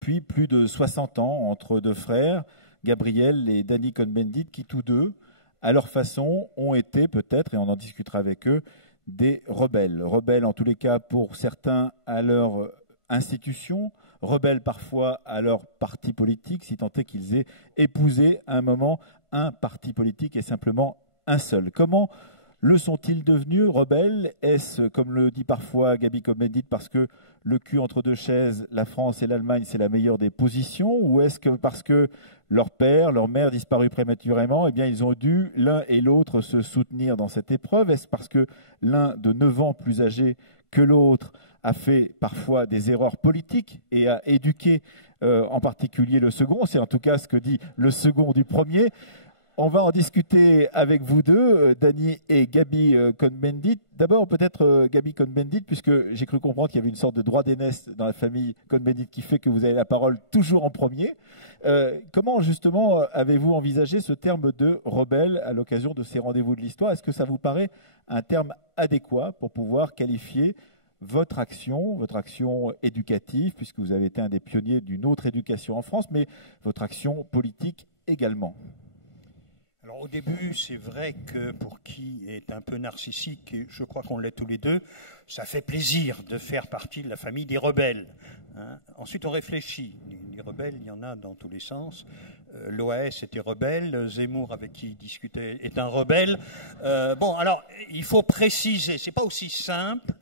depuis plus de 60 ans entre deux frères, Gabriel et Danny Cohn-Bendit, qui tous deux, à leur façon, ont été peut-être, et on en discutera avec eux, des rebelles. Rebelles en tous les cas pour certains à leur institution, rebelles parfois à leur parti politique, si tant est qu'ils aient épousé à un moment un parti politique et simplement un seul. Comment le sont-ils devenus rebelles? Est-ce, comme le dit parfois Gabi Cohn-Bendit, parce que le cul entre deux chaises, la France et l'Allemagne, c'est la meilleure des positions? Ou est-ce que parce que leur père, leur mère disparus prématurément, eh bien, ils ont dû l'un et l'autre se soutenir dans cette épreuve? Est-ce parce que l'un de 9 ans plus âgé que l'autre a fait parfois des erreurs politiques et a éduqué en particulier le second? C'est en tout cas ce que dit le second du premier. On va en discuter avec vous deux, Danny et Gabi Cohn-Bendit. D'abord, peut-être Gabi Cohn-Bendit, puisque j'ai cru comprendre qu'il y avait une sorte de droit d'aînesse dans la famille Cohn-Bendit qui fait que vous avez la parole toujours en premier. Comment, justement, avez-vous envisagé ce terme de rebelle à l'occasion de ces rendez-vous de l'histoire? Est-ce que ça vous paraît un terme adéquat pour pouvoir qualifier votre action éducative, puisque vous avez été un des pionniers d'une autre éducation en France, mais votre action politique également? Alors au début, c'est vrai que pour qui est un peu narcissique, et je crois qu'on l'est tous les deux, ça fait plaisir de faire partie de la famille des rebelles. Hein. Ensuite, on réfléchit. Les rebelles, il y en a dans tous les sens. L'OAS était rebelle, Zemmour, avec qui il discutait, est un rebelle. Bon, alors, il faut préciser, c'est pas aussi simple.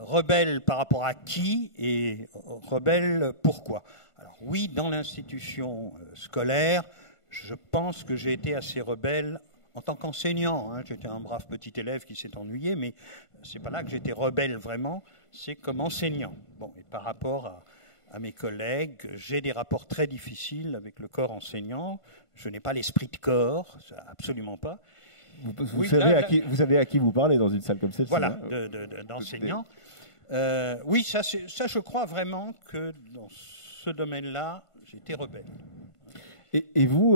Rebelle par rapport à qui et rebelle pourquoi? Alors oui, dans l'institution scolaire, je pense que j'ai été assez rebelle en tant qu'enseignant. Hein. J'étais un brave petit élève qui s'est ennuyé, mais c'est pas là que j'étais rebelle vraiment, c'est comme enseignant. Bon, et par rapport à mes collègues, j'ai des rapports très difficiles avec le corps enseignant. Je n'ai pas l'esprit de corps, ça, absolument pas. Vous savez à qui vous parlez dans une salle comme celle-ci. Voilà, hein, d'enseignants. Oui, ça, je crois vraiment que dans ce domaine-là, j'étais rebelle. Et vous,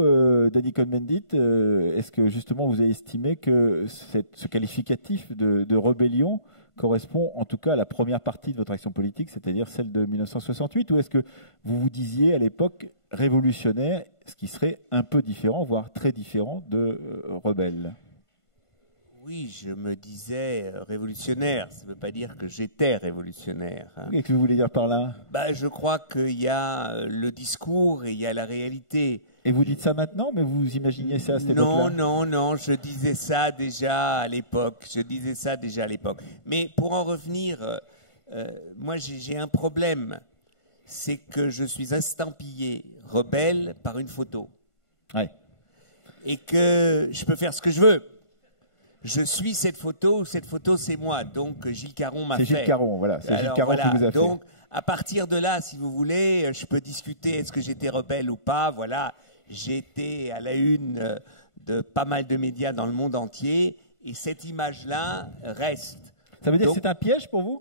Danny Cohn-Bendit, est-ce que justement vous avez estimé que ce qualificatif de rébellion correspond en tout cas à la première partie de votre action politique, c'est-à-dire celle de 1968, ou est-ce que vous vous disiez à l'époque révolutionnaire, ce qui serait un peu différent, voire très différent de rebelle? Oui, je me disais révolutionnaire. Ça ne veut pas dire que j'étais révolutionnaire. Hein. Qu'est-ce que vous voulez dire par là? Je crois qu'il y a le discours et il y a la réalité. Et vous dites ça maintenant, mais vous imaginiez ça à cette époque-là? Non, je disais ça déjà à l'époque. Mais pour en revenir, moi j'ai un problème. C'est que je suis estampillé rebelle par une photo. Ouais. Et que je peux faire ce que je veux. Je suis cette photo c'est moi, donc Gilles Caron m'a fait. C'est Gilles Caron, voilà, c'est Gilles Caron qui vous a fait. Donc, à partir de là, si vous voulez, je peux discuter est-ce que j'étais rebelle ou pas, voilà. J'ai été à la une de pas mal de médias dans le monde entier, et cette image-là reste. Ça veut dire que c'est un piège pour vous?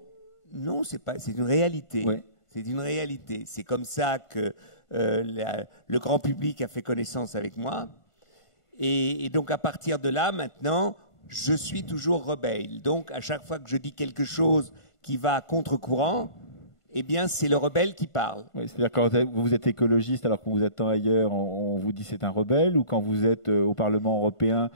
Non, c'est une réalité. Ouais. C'est une réalité. C'est comme ça que le grand public a fait connaissance avec moi. Et donc, à partir de là, maintenant, je suis toujours rebelle. Donc, à chaque fois que je dis quelque chose qui va à contre-courant, eh bien, c'est le rebelle qui parle. Oui, c'est-à-dire quand vous êtes écologiste alors que vous êtes ailleurs, on vous dit c'est un rebelle, ou quand vous êtes au Parlement européen,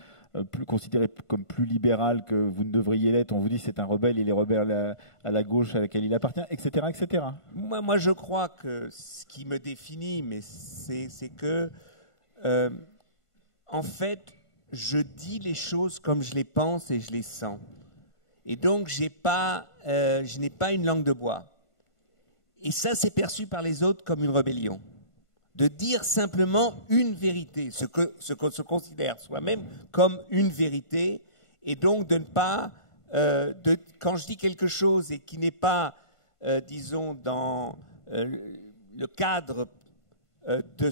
considéré comme plus libéral que vous ne devriez l'être, on vous dit c'est un rebelle, il est rebelle à la gauche à laquelle il appartient, etc. etc. Moi, je crois que ce qui me définit, mais c'est que, en fait, je dis les choses comme je les pense et je les sens. Et donc, je n'ai pas une langue de bois. Et ça, c'est perçu par les autres comme une rébellion. De dire simplement une vérité, ce qu'on se considère soi-même comme une vérité, et donc de ne pas, quand je dis quelque chose et qui n'est pas, disons, dans le cadre de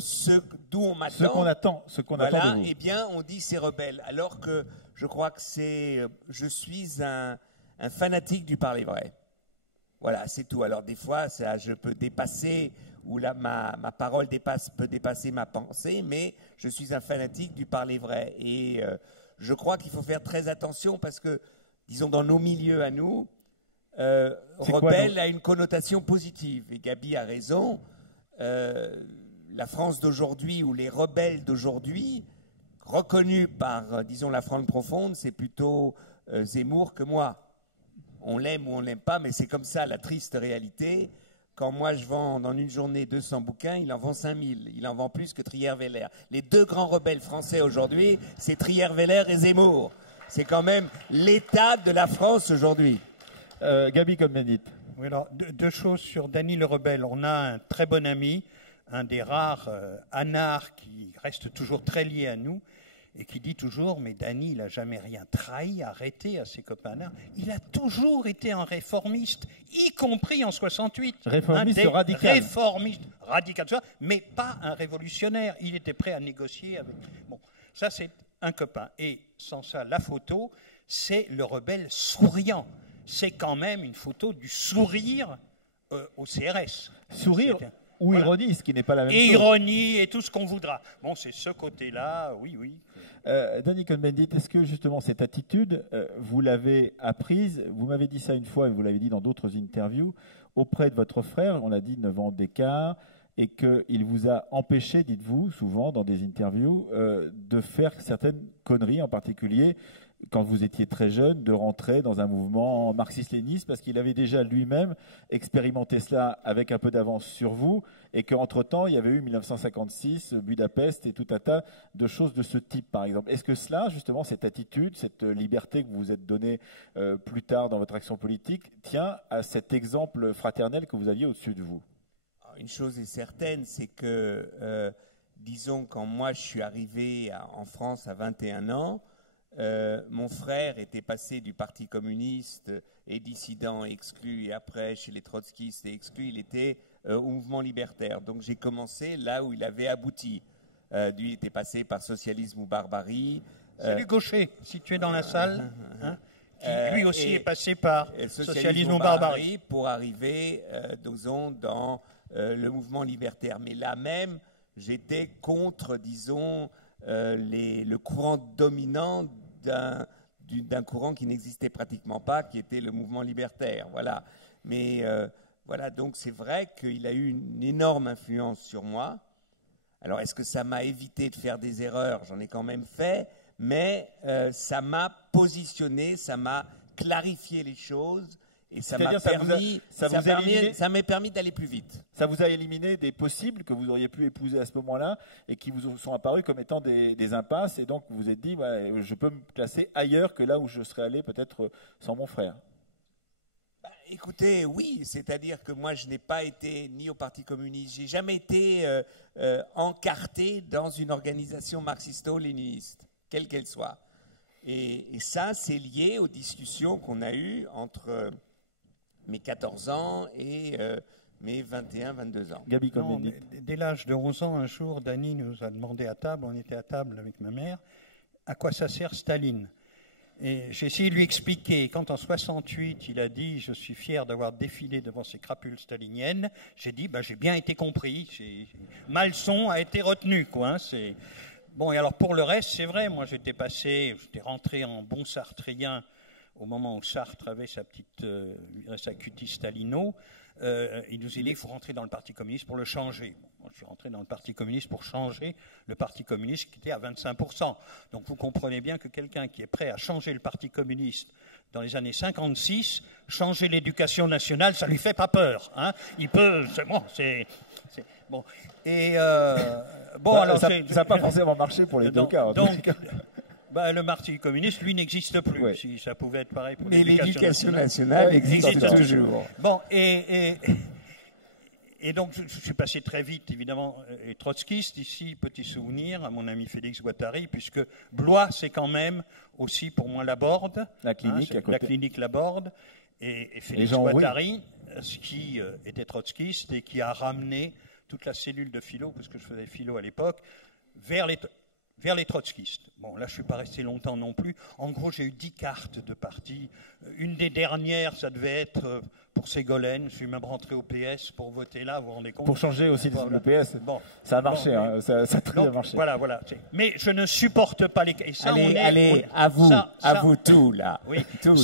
d'où on m'attend. Ce qu'on attend de vous. Eh bien, on dit c'est rebelle. Alors que je crois que je suis un fanatique du parler vrai. Voilà, c'est tout. Alors des fois, je peux dépasser, ou là, ma parole peut dépasser ma pensée, mais je suis un fanatique du parler vrai. Et je crois qu'il faut faire très attention parce que, disons, dans nos milieux à nous, rebelle a une connotation positive. Et Gabi a raison. la France d'aujourd'hui ou les rebelles d'aujourd'hui, reconnus par, disons, la frange profonde, c'est plutôt Zemmour que moi. On l'aime ou on l'aime pas, mais c'est comme ça, la triste réalité. Quand moi je vends dans une journée 200 bouquins, il en vend 5000. Il en vend plus que Trier-Veller. Les deux grands rebelles français aujourd'hui, c'est Trier-Veller et Zemmour. C'est quand même l'état de la France aujourd'hui. Gabi Cohn-Bendit. Oui, alors, deux choses sur Danny le Rebelle. On a un très bon ami, un des rares anards qui reste toujours très lié à nous et qui dit toujours, mais Danny, il n'a jamais rien trahi, arrêté à ses copains anards. Il a toujours été un réformiste, y compris en 68. Réformiste radical. Réformiste radical, mais pas un révolutionnaire. Il était prêt à négocier avec... Bon, ça c'est un copain. Et sans ça, la photo, c'est le rebelle souriant. C'est quand même une photo du sourire au CRS. Sourire ou voilà. Ironie, ce qui n'est pas la même chose. Ironie et tout ce qu'on voudra. Bon, c'est ce côté-là, oui, oui. Danny Cohn-Bendit, est-ce que justement cette attitude, vous l'avez apprise, vous m'avez dit ça une fois et vous l'avez dit dans d'autres interviews, auprès de votre frère, on a dit 9 ans d'écart, et qu'il vous a empêché, dites-vous, souvent dans des interviews, de faire certaines conneries, en particulier quand vous étiez très jeune, de rentrer dans un mouvement marxiste-léniniste, parce qu'il avait déjà lui-même expérimenté cela avec un peu d'avance sur vous, et qu'entre-temps, il y avait eu 1956, Budapest et tout un tas de choses de ce type, par exemple. Est-ce que cela, justement, cette attitude, cette liberté que vous vous êtes donnée plus tard dans votre action politique, tient à cet exemple fraternel que vous aviez au-dessus de vous? Une chose est certaine, c'est que, disons, quand moi je suis arrivé en France à 21 ans, mon frère était passé du Parti communiste et dissident, exclu, et après chez les trotskistes et exclu, il était au mouvement libertaire. Donc j'ai commencé là où il avait abouti. Lui, il était passé par Socialisme ou Barbarie. Salut Gaucher, situé dans la salle, hein, qui lui aussi est passé par Socialisme ou Barbarie. Pour arriver, disons, dans le mouvement libertaire. Mais là même, j'étais contre, disons, le courant dominant d'un courant qui n'existait pratiquement pas, qui était le mouvement libertaire. Voilà. Mais voilà, donc c'est vrai qu'il a eu une énorme influence sur moi. Alors, est-ce que ça m'a évité de faire des erreurs? J'en ai quand même fait, mais ça m'a positionné, ça m'a clarifié les choses. Et ça m'a permis d'aller plus vite. Ça vous a éliminé des possibles que vous auriez pu épouser à ce moment-là et qui vous sont apparus comme étant des impasses. Et donc, vous vous êtes dit, ouais, je peux me placer ailleurs que là où je serais allé peut-être sans mon frère. Bah, écoutez, oui. C'est-à-dire que moi, je n'ai pas été ni au Parti communiste. J'ai jamais été encarté dans une organisation marxisto-léniniste, quelle qu'elle soit. Et ça, c'est lié aux discussions qu'on a eues entre... mes 14 ans et mes 21, 22 ans. Gabi Cohn-Bendit. Dès l'âge de 11 ans, un jour, Danny nous a demandé à table, on était à table avec ma mère, à quoi ça sert Staline. Et j'ai essayé de lui expliquer. Quand en 68, il a dit « Je suis fier d'avoir défilé devant ces crapules staliniennes », j'ai dit bah, « J'ai bien été compris, ma leçon a été retenue. » quoi, hein, bon, et alors pour le reste, c'est vrai, moi j'étais rentré en bon sartrien au moment où Sartre avait sa cutie Stalino. Il nous a dit qu'il faut rentrer dans le Parti communiste pour le changer. Bon, moi, je suis rentré dans le Parti communiste pour changer le Parti communiste qui était à 25%. Donc vous comprenez bien que quelqu'un qui est prêt à changer le Parti communiste dans les années 56, changer l'éducation nationale, ça lui fait pas peur. Hein. Il peut... bon. Et... bon, alors, ça n'a pas forcément marché pour les deux cas. Donc, bah, le Parti communiste, lui, n'existe plus. Oui. Si ça pouvait être pareil pour l'éducation nationale existe toujours. Bon, et donc, je suis passé très vite, évidemment, et trotskiste, ici, petit souvenir à mon ami Félix Guattari, puisque Blois, c'est quand même aussi, pour moi, Laborde. La clinique à côté. La clinique Laborde. Et Félix Guattari, qui était trotskiste et qui a ramené toute la cellule de philo, parce que je faisais philo à l'époque, vers les trotskistes. Bon, là, je ne suis pas resté longtemps non plus. En gros, j'ai eu 10 cartes de parti. Une des dernières, ça devait être pour Ségolène. Je suis même rentré au PS pour voter là, vous vous rendez compte? Pour changer aussi le PS. Bon, ça a marché, hein, ça a très bien marché. Voilà. Mais je ne supporte pas les... Et ça, allez, à vous tout, là. Oui, tout.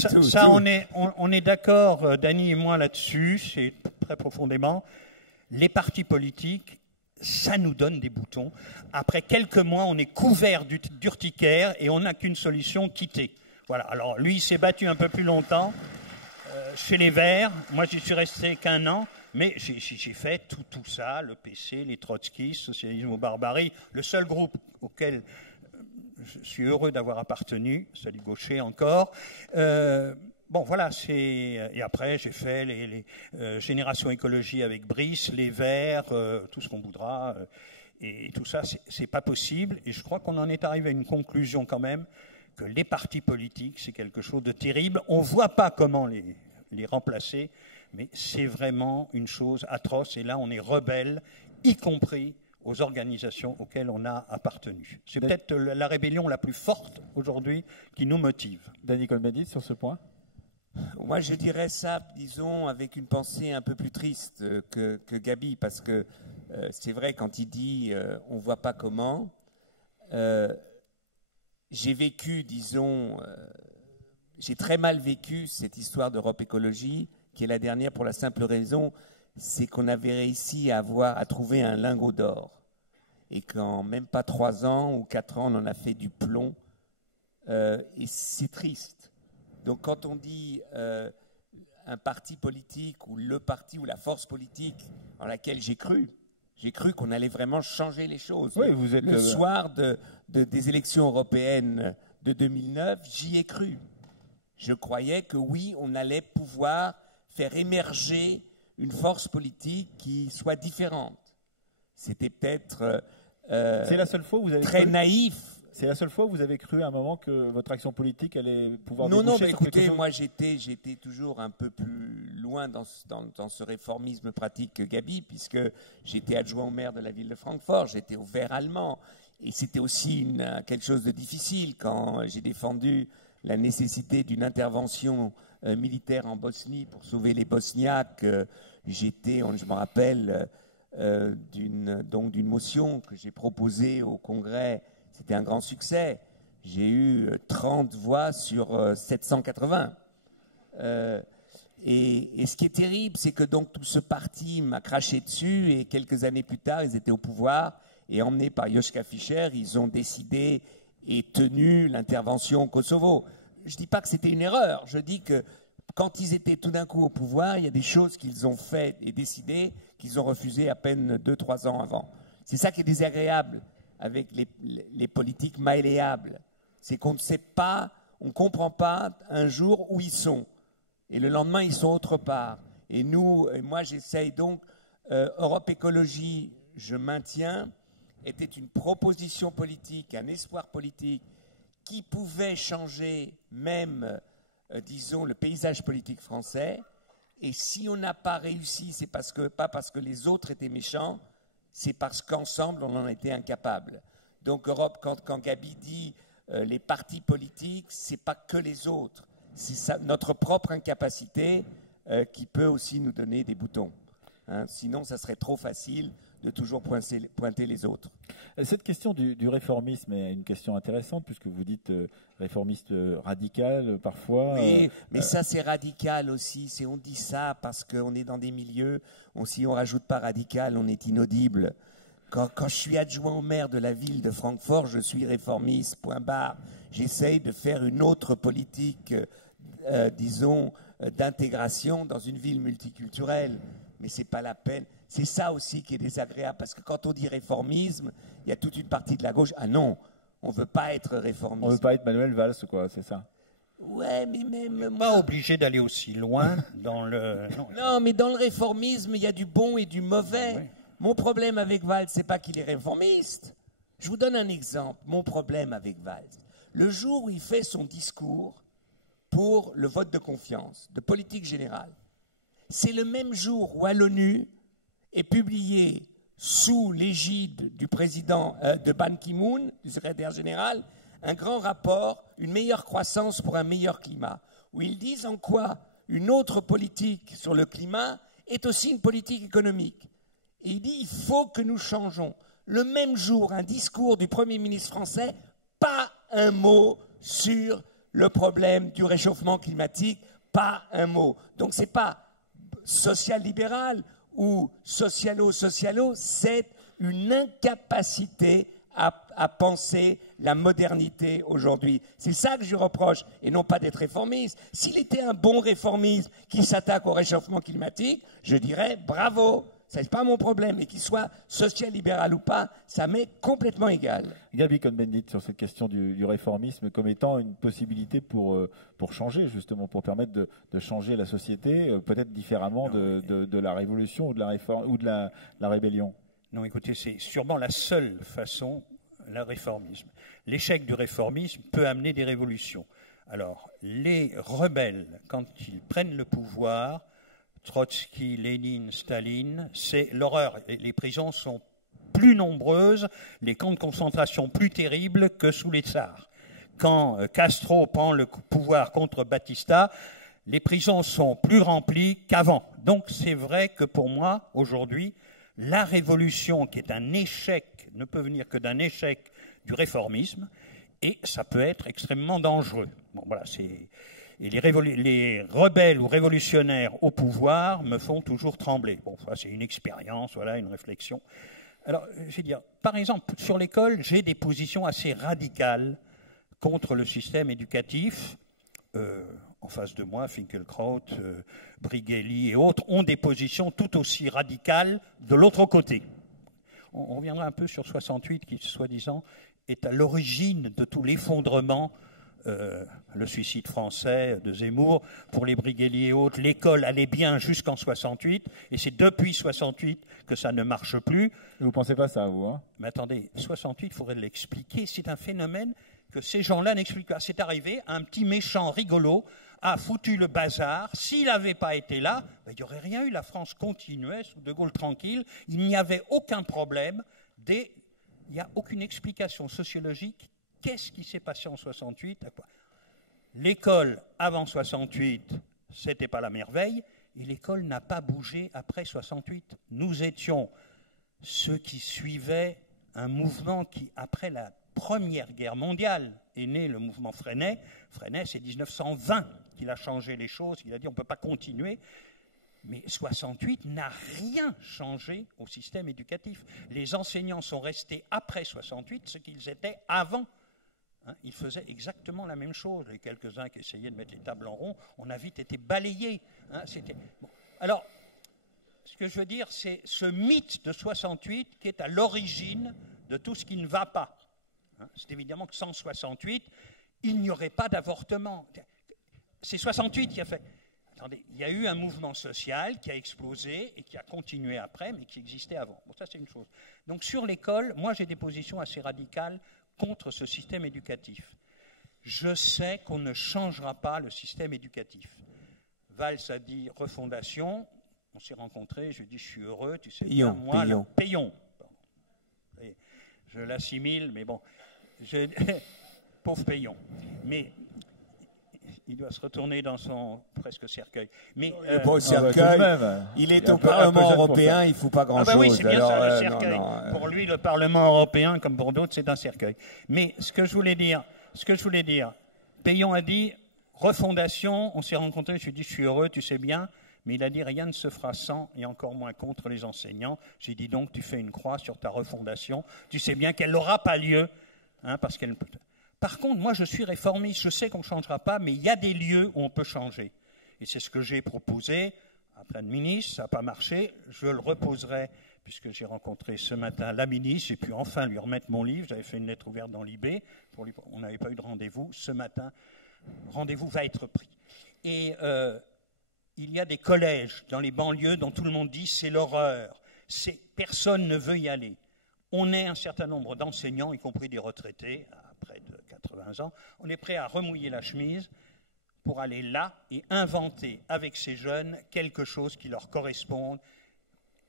On est d'accord, Danny et moi, là-dessus, c'est très profondément. les partis politiques, ça nous donne des boutons. Après quelques mois, on est couvert d'urticaire et on n'a qu'une solution, quitter. Voilà. Alors lui, il s'est battu un peu plus longtemps chez les Verts. Moi, j'y suis resté qu'1 an, mais j'ai fait tout ça, le PC, les trotskistes, socialisme ou barbarie. Le seul groupe auquel je suis heureux d'avoir appartenu, salut Gaucher encore. Bon, voilà, et après, j'ai fait les Génération Écologie avec Brice, les Verts, tout ce qu'on voudra. Et tout ça, c'est pas possible. Et je crois qu'on en est arrivé à une conclusion quand même, que les partis politiques, c'est quelque chose de terrible. On ne voit pas comment les remplacer, mais c'est vraiment une chose atroce. Et là, on est rebelle, y compris aux organisations auxquelles on a appartenu. C'est peut-être la rébellion la plus forte aujourd'hui qui nous motive. Dany Cohn-Bendit, sur ce point? Moi, je dirais ça, disons, avec une pensée un peu plus triste que Gabi, parce que c'est vrai, quand il dit on ne voit pas comment, j'ai vécu, disons, j'ai très mal vécu cette histoire d'Europe Écologie, qui est la dernière pour la simple raison, c'est qu'on avait réussi à trouver un lingot d'or. Et qu'en même pas 3 ans ou 4 ans, on en a fait du plomb. Et c'est triste. Donc quand on dit un parti politique ou le parti ou la force politique en laquelle j'ai cru qu'on allait vraiment changer les choses. Oui, vous êtes le soir des élections européennes de 2009, j'y ai cru. Je croyais que oui, on allait pouvoir faire émerger une force politique qui soit différente. C'était peut-être c'est la seule fois où vous avez très cru... naïf. C'est la seule fois où vous avez cru à un moment que votre action politique allait pouvoir Non, déboucher mais sur quelque écoutez, chose... moi j'étais toujours un peu plus loin dans ce réformisme pratique que Gabi, puisque j'étais adjoint au maire de la ville de Francfort, j'étais au Vert allemand, et c'était aussi quelque chose de difficile quand j'ai défendu la nécessité d'une intervention militaire en Bosnie pour sauver les Bosniaques. Je me rappelle d'une motion que j'ai proposée au Congrès. C'était un grand succès. J'ai eu 30 voix sur 780. Et ce qui est terrible, c'est que donc tout ce parti m'a craché dessus et quelques années plus tard, ils étaient au pouvoir et emmenés par Joschka Fischer, ils ont décidé et tenu l'intervention au Kosovo. Je ne dis pas que c'était une erreur. Je dis que quand ils étaient tout d'un coup au pouvoir, il y a des choses qu'ils ont fait et décidées qu'ils ont refusées à peine 2-3 ans avant. C'est ça qui est désagréable avec les politiques malléables. C'est qu'on ne sait pas, on ne comprend pas un jour où ils sont. Et le lendemain, ils sont autre part. Et moi, j'essaye donc, Europe Écologie, je maintiens, était une proposition politique, un espoir politique qui pouvait changer même, disons, le paysage politique français. Et si on n'a pas réussi, c'est pas parce que les autres étaient méchants, c'est parce qu'ensemble, on en était incapables. Donc Europe, quand Gabi dit les partis politiques, c'est pas que les autres. C'est notre propre incapacité qui peut aussi nous donner des boutons. Hein. Sinon, ça serait trop facile de toujours pointer les autres. Cette question du réformisme est une question intéressante, puisque vous dites réformiste radical parfois. Oui, mais ça c'est radical aussi. On dit ça parce qu'on est dans des milieux, si on ne rajoute pas radical, on est inaudible. Quand je suis adjoint au maire de la ville de Francfort, je suis réformiste, point barre. J'essaye de faire une autre politique, disons, d'intégration dans une ville multiculturelle. Mais ce n'est pas la peine. C'est ça aussi qui est désagréable, parce que quand on dit réformisme, il y a toute une partie de la gauche. Ah non, on ne veut pas être réformiste. On ne veut pas être Manuel Valls, quoi, c'est ça. Ouais, mais même pas obligé d'aller aussi loin dans le... Non, mais dans le réformisme, il y a du bon et du mauvais. Oui. Mon problème avec Valls, c'est pas qu'il est réformiste. Je vous donne un exemple. Mon problème avec Valls, le jour où il fait son discours pour le vote de confiance, de politique générale, c'est le même jour où à l'ONU est publié sous l'égide du président de Ban Ki-moon, du secrétaire général, un grand rapport, une meilleure croissance pour un meilleur climat, où ils disent en quoi une autre politique sur le climat est aussi une politique économique. Et il dit il faut que nous changeons. Le même jour, un discours du Premier ministre français, pas un mot sur le problème du réchauffement climatique, pas un mot. Donc ce n'est pas social-libéral ou socialo, c'est une incapacité à penser la modernité aujourd'hui. C'est ça que je lui reproche, et non pas d'être réformiste. S'il était un bon réformiste qui s'attaque au réchauffement climatique, je dirais bravo. Ce n'est pas mon problème, mais qu'il soit social-libéral ou pas, ça m'est complètement égal. Gabi Cohn-Bendit, sur cette question du réformisme comme étant une possibilité pour changer, justement, pour permettre de changer la société, peut-être différemment de la révolution ou de la réforme ou de la rébellion. Non, écoutez, c'est sûrement la seule façon, le réformisme. L'échec du réformisme peut amener des révolutions. Alors, les rebelles, quand ils prennent le pouvoir, Trotsky, Lénine, Staline, c'est l'horreur. Les prisons sont plus nombreuses, les camps de concentration plus terribles que sous les tsars. Quand Castro prend le pouvoir contre Batista, les prisons sont plus remplies qu'avant. Donc c'est vrai que pour moi, aujourd'hui, la révolution, qui est un échec, ne peut venir que d'un échec du réformisme, et ça peut être extrêmement dangereux. Bon, voilà, et les rebelles ou révolutionnaires au pouvoir me font toujours trembler. Bon, ça c'est une expérience, voilà, une réflexion. Alors, je vais dire, par exemple, sur l'école, j'ai des positions assez radicales contre le système éducatif. En face de moi, Finkielkraut, Brigelli et autres ont des positions tout aussi radicales de l'autre côté. On reviendra un peu sur 68, qui, soi-disant, est à l'origine de tout l'effondrement, le suicide français de Zemmour. Pour les Brigelli et autres, l'école allait bien jusqu'en 68, et c'est depuis 68 que ça ne marche plus. Vous ne pensez pas ça, vous, hein? Mais attendez, 68, il faudrait l'expliquer, c'est un phénomène que ces gens-là n'expliquent pas. C'est arrivé, un petit méchant rigolo a foutu le bazar. S'il n'avait pas été là, ben, il n'y aurait rien eu. La France continuait sous De Gaulle tranquille. Il n'y avait aucun problème. Il n'y a aucune explication sociologique. Qu'est-ce qui s'est passé en 68 ? L'école, avant 68, ce n'était pas la merveille. Et l'école n'a pas bougé après 68. Nous étions ceux qui suivaient un mouvement qui, après la Première Guerre mondiale, est né le mouvement Freinet. Freinet, c'est 1920 qu'il a changé les choses. Il a dit on ne peut pas continuer. Mais 68 n'a rien changé au système éducatif. Les enseignants sont restés après 68 ce qu'ils étaient avant. Hein, ils faisaient exactement la même chose. Les quelques-uns qui essayaient de mettre les tables en rond, on a vite été balayés. Hein, bon. Alors, ce que je veux dire, c'est ce mythe de 68 qui est à l'origine de tout ce qui ne va pas. C'est évidemment que sans 68, il n'y aurait pas d'avortement. C'est 68 qui a fait... Attendez, il y a eu un mouvement social qui a explosé et qui a continué après, mais qui existait avant. Bon, ça c'est une chose. Donc sur l'école, moi j'ai des positions assez radicales contre ce système éducatif. Je sais qu'on ne changera pas le système éducatif. Valls a dit refondation, on s'est rencontrés, je lui ai dit je suis heureux, tu sais bien, moi, Payon. Je l'assimile, mais bon... Pauvre Payon. Mais il doit se retourner dans son presque cercueil. Mais, bon cercueil, il est au Parlement européen, il ne faut pas grand-chose. Ah bah oui, c'est bien ça, le cercueil. Pour lui, le Parlement européen, comme pour d'autres, c'est un cercueil. Mais ce que je voulais dire, Payon a dit, refondation, on s'est rencontrés, je lui ai dit, je suis heureux, tu sais bien, mais il a dit, rien ne se fera sans, et encore moins contre les enseignants. J'ai dit, donc, tu fais une croix sur ta refondation, tu sais bien qu'elle n'aura pas lieu. Hein, parce qu'elle... Par contre, moi je suis réformiste, je sais qu'on ne changera pas, mais il y a des lieux où on peut changer. Et c'est ce que j'ai proposé à plein de ministres, ça n'a pas marché, je le reposerai, puisque j'ai rencontré ce matin la ministre, j'ai pu enfin lui remettre mon livre, j'avais fait une lettre ouverte dans l'IB, on n'avait pas eu de rendez-vous, ce matin, rendez-vous va être pris. Et il y a des collèges dans les banlieues dont tout le monde dit c'est l'horreur, personne ne veut y aller. On est un certain nombre d'enseignants, y compris des retraités, à près de 80 ans, on est prêt à remouiller la chemise pour aller là et inventer avec ces jeunes quelque chose qui leur corresponde.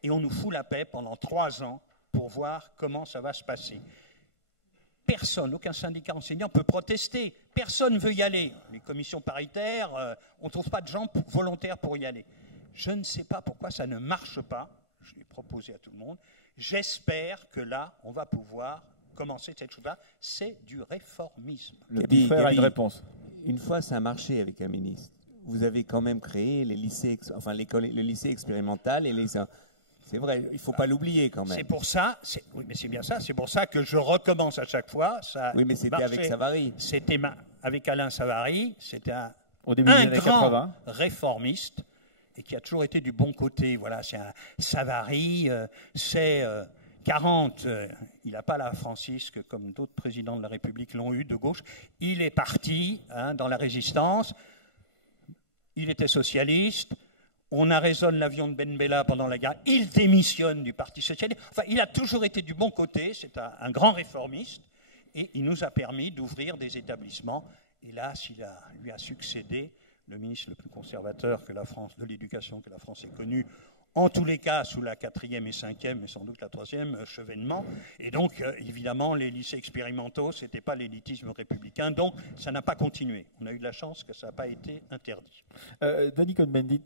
Et on nous fout la paix pendant 3 ans pour voir comment ça va se passer. Personne, aucun syndicat enseignant peut protester. Personne ne veut y aller. Les commissions paritaires, on ne trouve pas de gens volontaires pour y aller. Je ne sais pas pourquoi ça ne marche pas. Je l'ai proposé à tout le monde. J'espère que là, on va pouvoir commencer cette chose-là. C'est du réformisme. Le petit frère a une réponse. Une fois, ça a marché avec un ministre. Vous avez quand même créé les lycées, enfin le lycée expérimental et C'est vrai, il ne faut pas l'oublier quand même. C'est pour ça, oui, mais c'est bien ça, c'est pour ça que je recommence à chaque fois. Ça oui, mais c'était avec Savary. C'était avec Alain Savary, c'était au début des années grand 80. Réformiste et qui a toujours été du bon côté. Voilà, c'est un Savary, c'est 40, il n'a pas la Francisque comme d'autres présidents de la République l'ont eu de gauche. Il est parti dans la résistance, il était socialiste. On arraisonne l'avion de Ben Bella pendant la guerre. Il démissionne du Parti socialiste. Enfin, il a toujours été du bon côté. C'est un grand réformiste. Et il nous a permis d'ouvrir des établissements. Hélas, lui a succédé le ministre le plus conservateur que la France, de l'éducation que la France ait connu, en tous les cas sous la 4e et 5e, et sans doute la 3e, Chevènement. Et donc, évidemment, les lycées expérimentaux, ce n'était pas l'élitisme républicain, donc ça n'a pas continué. On a eu de la chance que ça n'a pas été interdit. Danny Cohn-Bendit,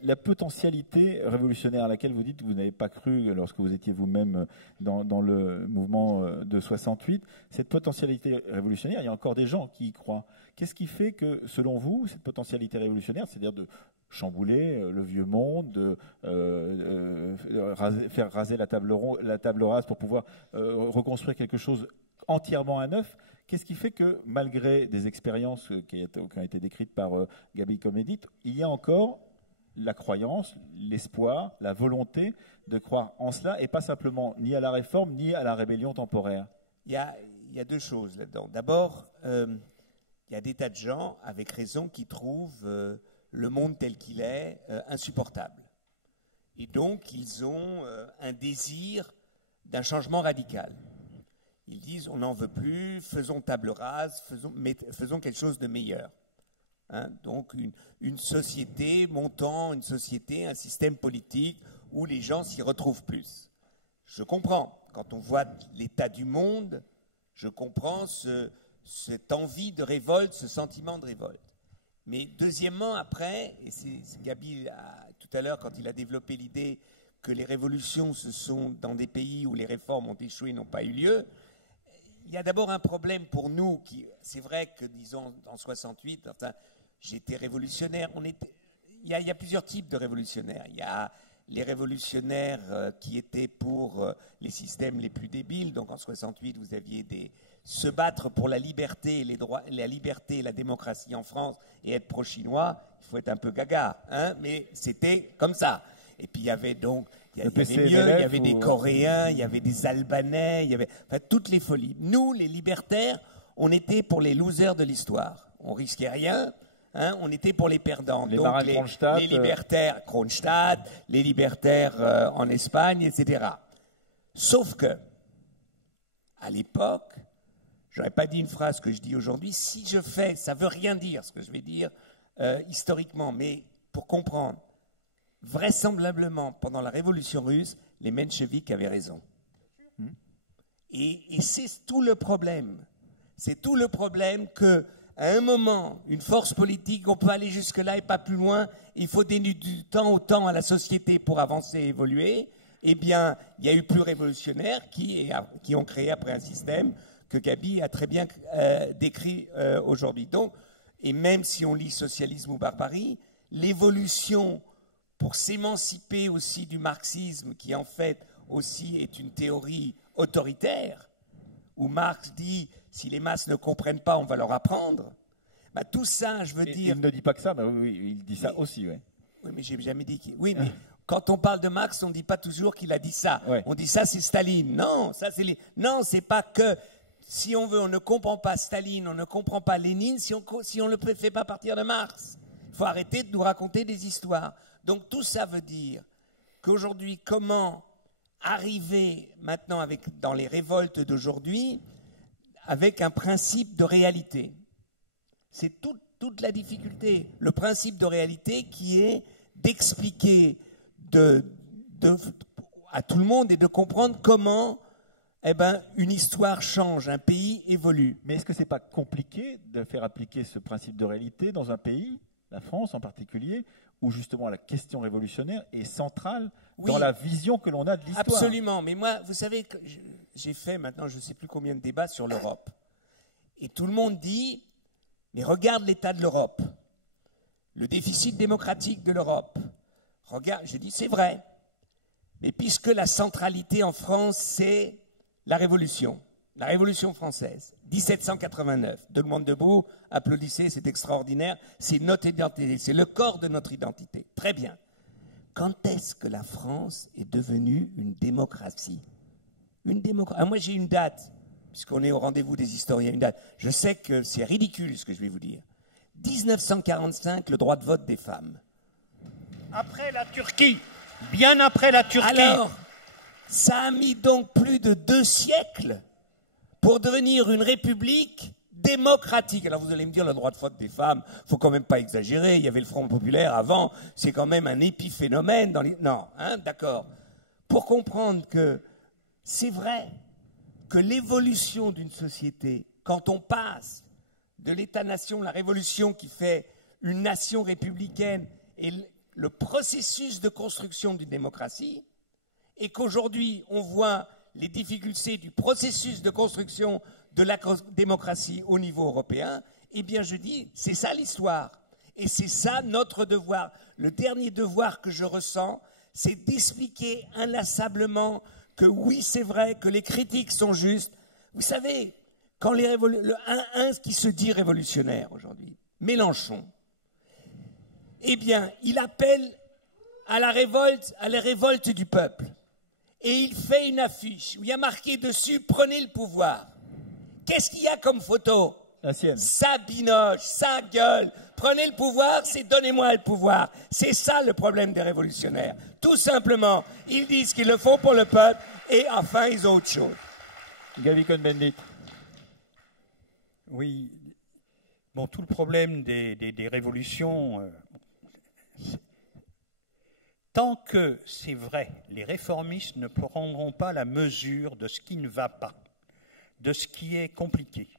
la potentialité révolutionnaire à laquelle vous dites que vous n'avez pas cru lorsque vous étiez vous-même dans le mouvement de 68, cette potentialité révolutionnaire, il y a encore des gens qui y croient. Qu'est-ce qui fait que, selon vous, cette potentialité révolutionnaire, c'est-à-dire de chambouler le vieux monde, de faire raser la table rase pour pouvoir reconstruire quelque chose entièrement à neuf, qu'est-ce qui fait que, malgré des expériences qui ont été décrites par Gaby Cohn-Bendit, il y a encore la croyance, l'espoir, la volonté de croire en cela et pas simplement ni à la réforme ni à la rébellion temporaire? Il y a deux choses là-dedans. D'abord, il y a des tas de gens, avec raison, qui trouvent le monde tel qu'il est insupportable. Et donc, ils ont un désir d'un changement radical. Ils disent, on n'en veut plus, faisons table rase, faisons quelque chose de meilleur. Donc, une société montant, un système politique où les gens s'y retrouvent plus. Je comprends. Quand on voit l'état du monde, je comprends cette envie de révolte, ce sentiment de révolte. Mais deuxièmement, après, et c'est Gaby, tout à l'heure, quand il a développé l'idée que les révolutions, ce sont dans des pays où les réformes ont échoué, n'ont pas eu lieu, il y a d'abord un problème pour nous, c'est vrai que, disons, en 68, enfin, j'étais révolutionnaire, il y a plusieurs types de révolutionnaires. Il y a les révolutionnaires qui étaient pour les systèmes les plus débiles, donc en 68, vous aviez se battre pour la liberté, les droits, la liberté et la démocratie en France et être pro-chinois, il faut être un peu gaga, mais c'était comme ça. Et puis il y avait donc, il y avait des Coréens, il y avait des Albanais, il y avait toutes les folies. Nous, les libertaires, on était pour les losers de l'histoire. On risquait rien, on était pour les perdants. Les donc les libertaires, Kronstadt, les libertaires en Espagne, etc. Sauf que, à l'époque, j'aurais pas dit une phrase que je dis aujourd'hui. Si je fais, ça veut rien dire ce que je vais dire historiquement, mais pour comprendre, vraisemblablement, pendant la Révolution russe, les mencheviks avaient raison. Et c'est tout le problème. C'est tout le problème que, à un moment, une force politique, on peut aller jusque-là et pas plus loin. Il faut donner du temps au temps à la société pour avancer et évoluer. Eh bien, il y a eu plus révolutionnaires qui ont créé après un système que Gaby a très bien décrit aujourd'hui. Donc, et même si on lit Socialisme ou barbarie, l'évolution pour s'émanciper aussi du marxisme, qui en fait aussi est une théorie autoritaire, où Marx dit si les masses ne comprennent pas, on va leur apprendre. Bah, tout ça, je veux dire. Il ne dit pas que ça, mais oui, il dit ça aussi, oui. Oui, mais j'ai jamais dit. Oui, mais quand on parle de Marx, on ne dit pas toujours qu'il a dit ça. Ouais. On dit ça, c'est Staline. Non, ça c'est non, c'est pas que. Si on veut, on ne comprend pas Staline, on ne comprend pas Lénine si on ne le fait pas partir de Marx. Il faut arrêter de nous raconter des histoires. Donc tout ça veut dire qu'aujourd'hui, comment arriver maintenant dans les révoltes d'aujourd'hui avec un principe de réalité. C'est toute la difficulté. Le principe de réalité qui est d'expliquer à tout le monde et de comprendre comment une histoire change, un pays évolue. Mais est-ce que ce n'est pas compliqué de faire appliquer ce principe de réalité dans un pays, la France en particulier, où justement la question révolutionnaire est centrale dans la vision que l'on a de l'histoire? Absolument. Mais moi, vous savez, j'ai fait maintenant je ne sais plus combien de débats sur l'Europe. Et tout le monde dit, mais regarde l'état de l'Europe, le déficit démocratique de l'Europe. Regarde, je dis, c'est vrai. Mais puisque la centralité en France, c'est la Révolution française, 1789. Tout le monde debout, applaudissez, c'est extraordinaire, c'est notre identité, c'est le corps de notre identité. Très bien. Quand est-ce que la France est devenue une démocratie? Moi, j'ai une date, puisqu'on est au rendez-vous des historiens, une date. Je sais que c'est ridicule ce que je vais vous dire. 1945, le droit de vote des femmes. Après la Turquie, bien après la Turquie. Alors, ça a mis donc plus de 2 siècles pour devenir une république démocratique. Alors vous allez me dire, le droit de vote des femmes, il ne faut quand même pas exagérer, il y avait le Front populaire avant, c'est quand même un épiphénomène dans les... Non, hein, d'accord. Pour comprendre que c'est vrai que l'évolution d'une société, quand on passe de l'État-nation, la révolution qui fait une nation républicaine et le processus de construction d'une démocratie, et qu'aujourd'hui on voit les difficultés du processus de construction de la démocratie au niveau européen, eh bien je dis, c'est ça l'histoire. Et c'est ça notre devoir. Le dernier devoir que je ressens, c'est d'expliquer inlassablement que oui, c'est vrai, que les critiques sont justes. Vous savez, quand un qui se dit révolutionnaire aujourd'hui, Mélenchon, eh bien, il appelle à la révolte du peuple. Et il fait une affiche où il y a marqué dessus « Prenez le pouvoir ». Qu'est-ce qu'il y a comme photo? La sienne. Sa binoche, sa gueule. Prenez le pouvoir, c'est donnez-moi le pouvoir. C'est ça le problème des révolutionnaires. Tout simplement, ils disent qu'ils le font pour le peuple et enfin ils ont autre chose. Gabi Cohn-Bendit. Oui. Bon, tout le problème des révolutions... Tant que, c'est vrai, les réformistes ne prendront pas la mesure de ce qui ne va pas, de ce qui est compliqué,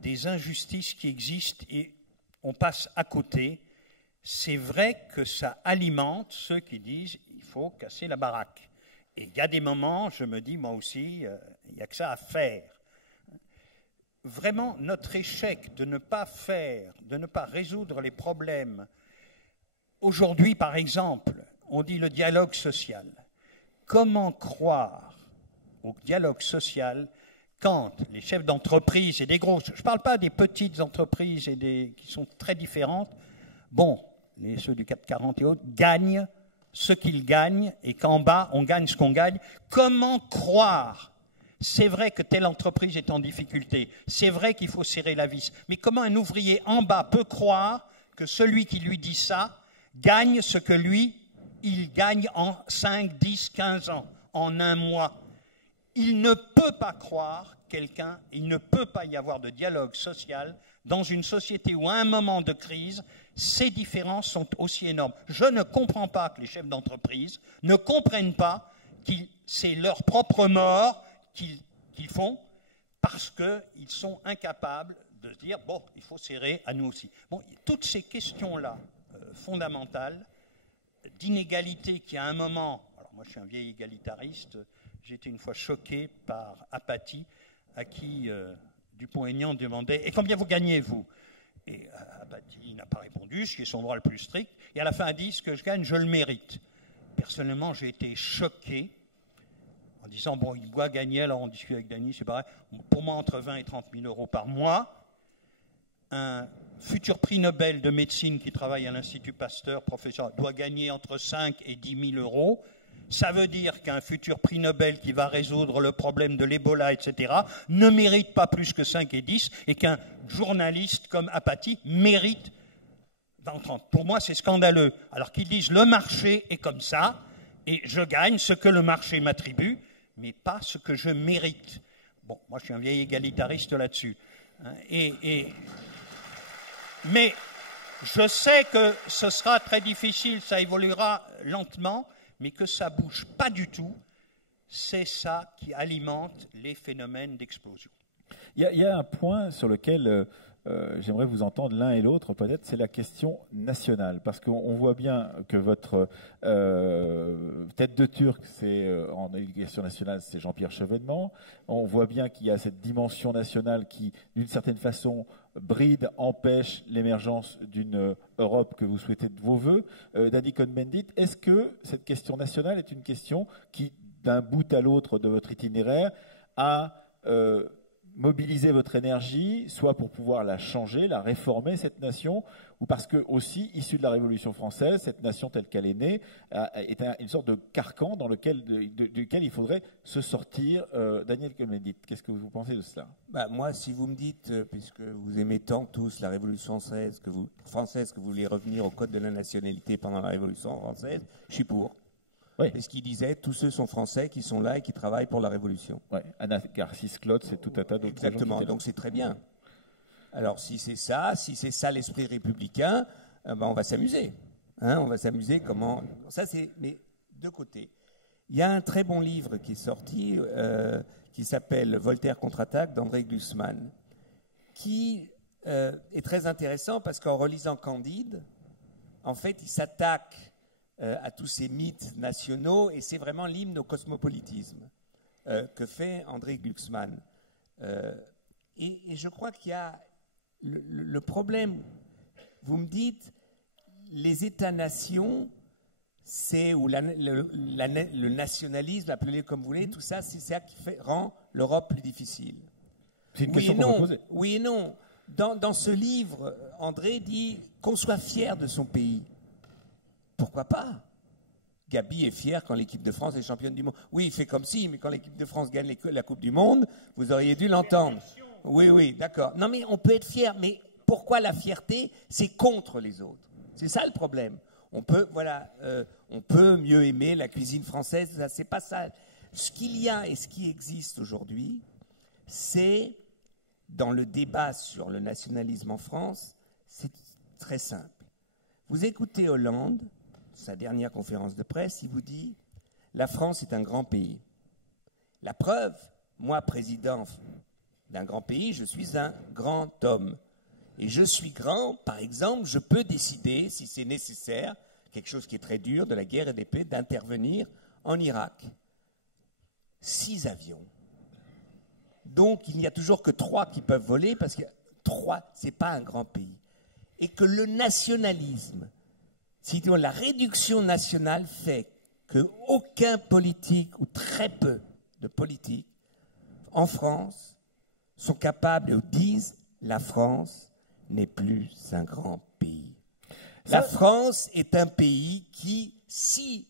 des injustices qui existent et on passe à côté, c'est vrai que ça alimente ceux qui disent il faut casser la baraque. Et il y a des moments, je me dis moi aussi, il n'y a que ça à faire. Vraiment, notre échec de ne pas résoudre les problèmes. Aujourd'hui, par exemple, on dit le dialogue social. Comment croire au dialogue social quand les chefs d'entreprise et des grosses, je ne parle pas des petites entreprises qui sont très différentes, bon, ceux du 440 et autres, gagnent ce qu'ils gagnent et qu'en bas, on gagne ce qu'on gagne. Comment croire? C'est vrai que telle entreprise est en difficulté, c'est vrai qu'il faut serrer la vis, mais comment un ouvrier en bas peut croire que celui qui lui dit ça gagne ce que lui, il gagne en 5, 10, 15 ans, en un mois? Il ne peut pas croire quelqu'un, il ne peut pas y avoir de dialogue social dans une société où à un moment de crise, ces différences sont aussi énormes. Je ne comprends pas que les chefs d'entreprise ne comprennent pas que c'est leur propre mort qu'ils font parce qu'ils sont incapables de se dire, bon, il faut serrer à nous aussi. Bon, toutes ces questions-là fondamentales, d'inégalité qui à un moment, alors moi je suis un vieil égalitariste, j'ai été une fois choqué par Apathy, à qui Dupont-Aignan demandait « Et combien vous gagnez, vous ?» Et Apathy n'a pas répondu, ce qui est son droit le plus strict, et à la fin a dit « Ce que je gagne, je le mérite ». Personnellement, j'ai été choqué en disant « Bon, il doit gagner, alors on discute avec Dany, c'est pareil, pour moi, entre 20 et 30 000 euros par mois. Un futur prix Nobel de médecine qui travaille à l'Institut Pasteur, professeur, doit gagner entre 5 et 10 000 euros. Ça veut dire qu'un futur prix Nobel qui va résoudre le problème de l'Ebola, etc., ne mérite pas plus que 5 et 10, et qu'un journaliste comme Apathy mérite 20 ou 30. Pour moi, c'est scandaleux. Alors qu'ils disent le marché est comme ça, et je gagne ce que le marché m'attribue, mais pas ce que je mérite. Bon, moi, je suis un vieil égalitariste là-dessus. Mais je sais que ce sera très difficile, ça évoluera lentement, mais que ça ne bouge pas du tout, c'est ça qui alimente les phénomènes d'explosion. Il y a un point sur lequel j'aimerais vous entendre l'un et l'autre, peut-être, c'est la question nationale. Parce qu'on voit bien que votre tête de Turc, en éducation nationale, c'est Jean-Pierre Chevènement. On voit bien qu'il y a cette dimension nationale qui, d'une certaine façon, bride, empêche l'émergence d'une Europe que vous souhaitez de vos voeux. Danny Cohn-Bendit, est-ce que cette question nationale est une question qui, d'un bout à l'autre de votre itinéraire, a mobiliser votre énergie, soit pour pouvoir la changer, la réformer, cette nation, ou parce que aussi, issue de la Révolution française, cette nation telle qu'elle est née est une sorte de carcan duquel il faudrait se sortir. Daniel Cohn-Bendit, qu'est-ce que vous pensez de cela? Moi, si vous me dites, puisque vous aimez tant tous la Révolution française, que vous voulez revenir au code de la nationalité pendant la Révolution française, je suis pour. Oui. Et ce qu'il disait, tous ceux sont français qui sont là et qui travaillent pour la Révolution. Oui, Anna Garcís-Claude, c'est tout un tas d'autres. Exactement, donc c'est très bien. Alors si c'est ça l'esprit républicain, on va s'amuser. On va s'amuser comment... Ça, c'est... Mais de côté. Il y a un très bon livre qui est sorti, qui s'appelle Voltaire contre-attaque d'André Glucksmann, qui est très intéressant parce qu'en relisant Candide, en fait, il s'attaque à tous ces mythes nationaux, et c'est vraiment l'hymne au cosmopolitisme que fait André Glucksmann. Et je crois qu'il y a le problème, vous me dites, les États-nations, ou le nationalisme, appelez-le comme vous voulez, tout ça, c'est ça qui rend l'Europe plus difficile. C'est une question qu'on peut poser. Oui et non. Dans ce livre, André dit qu'on soit fier de son pays. Pourquoi pas? Gabi est fier quand l'équipe de France est championne du monde. Oui, il fait comme si, mais quand l'équipe de France gagne la Coupe du Monde, vous auriez dû l'entendre. Oui, d'accord. Non, mais on peut être fier, mais pourquoi la fierté? C'est contre les autres. C'est ça le problème. On peut mieux aimer la cuisine française, c'est pas ça. Ce qu'il y a et ce qui existe aujourd'hui, c'est, dans le débat sur le nationalisme en France, c'est très simple. Vous écoutez Hollande, sa dernière conférence de presse, il vous dit « La France est un grand pays ». La preuve, moi, président d'un grand pays, je suis un grand homme. Et je suis grand, par exemple, je peux décider, si c'est nécessaire, quelque chose qui est très dur, de la guerre et des paix, d'intervenir en Irak. 6 avions. Donc, il n'y a toujours que 3 qui peuvent voler, parce que 3, ce n'est pas un grand pays. Et que le nationalisme, sinon la réduction nationale fait qu'aucun politique, ou très peu de politiques, en France, sont capables ou disent la France n'est plus un grand pays. La France est un pays qui, si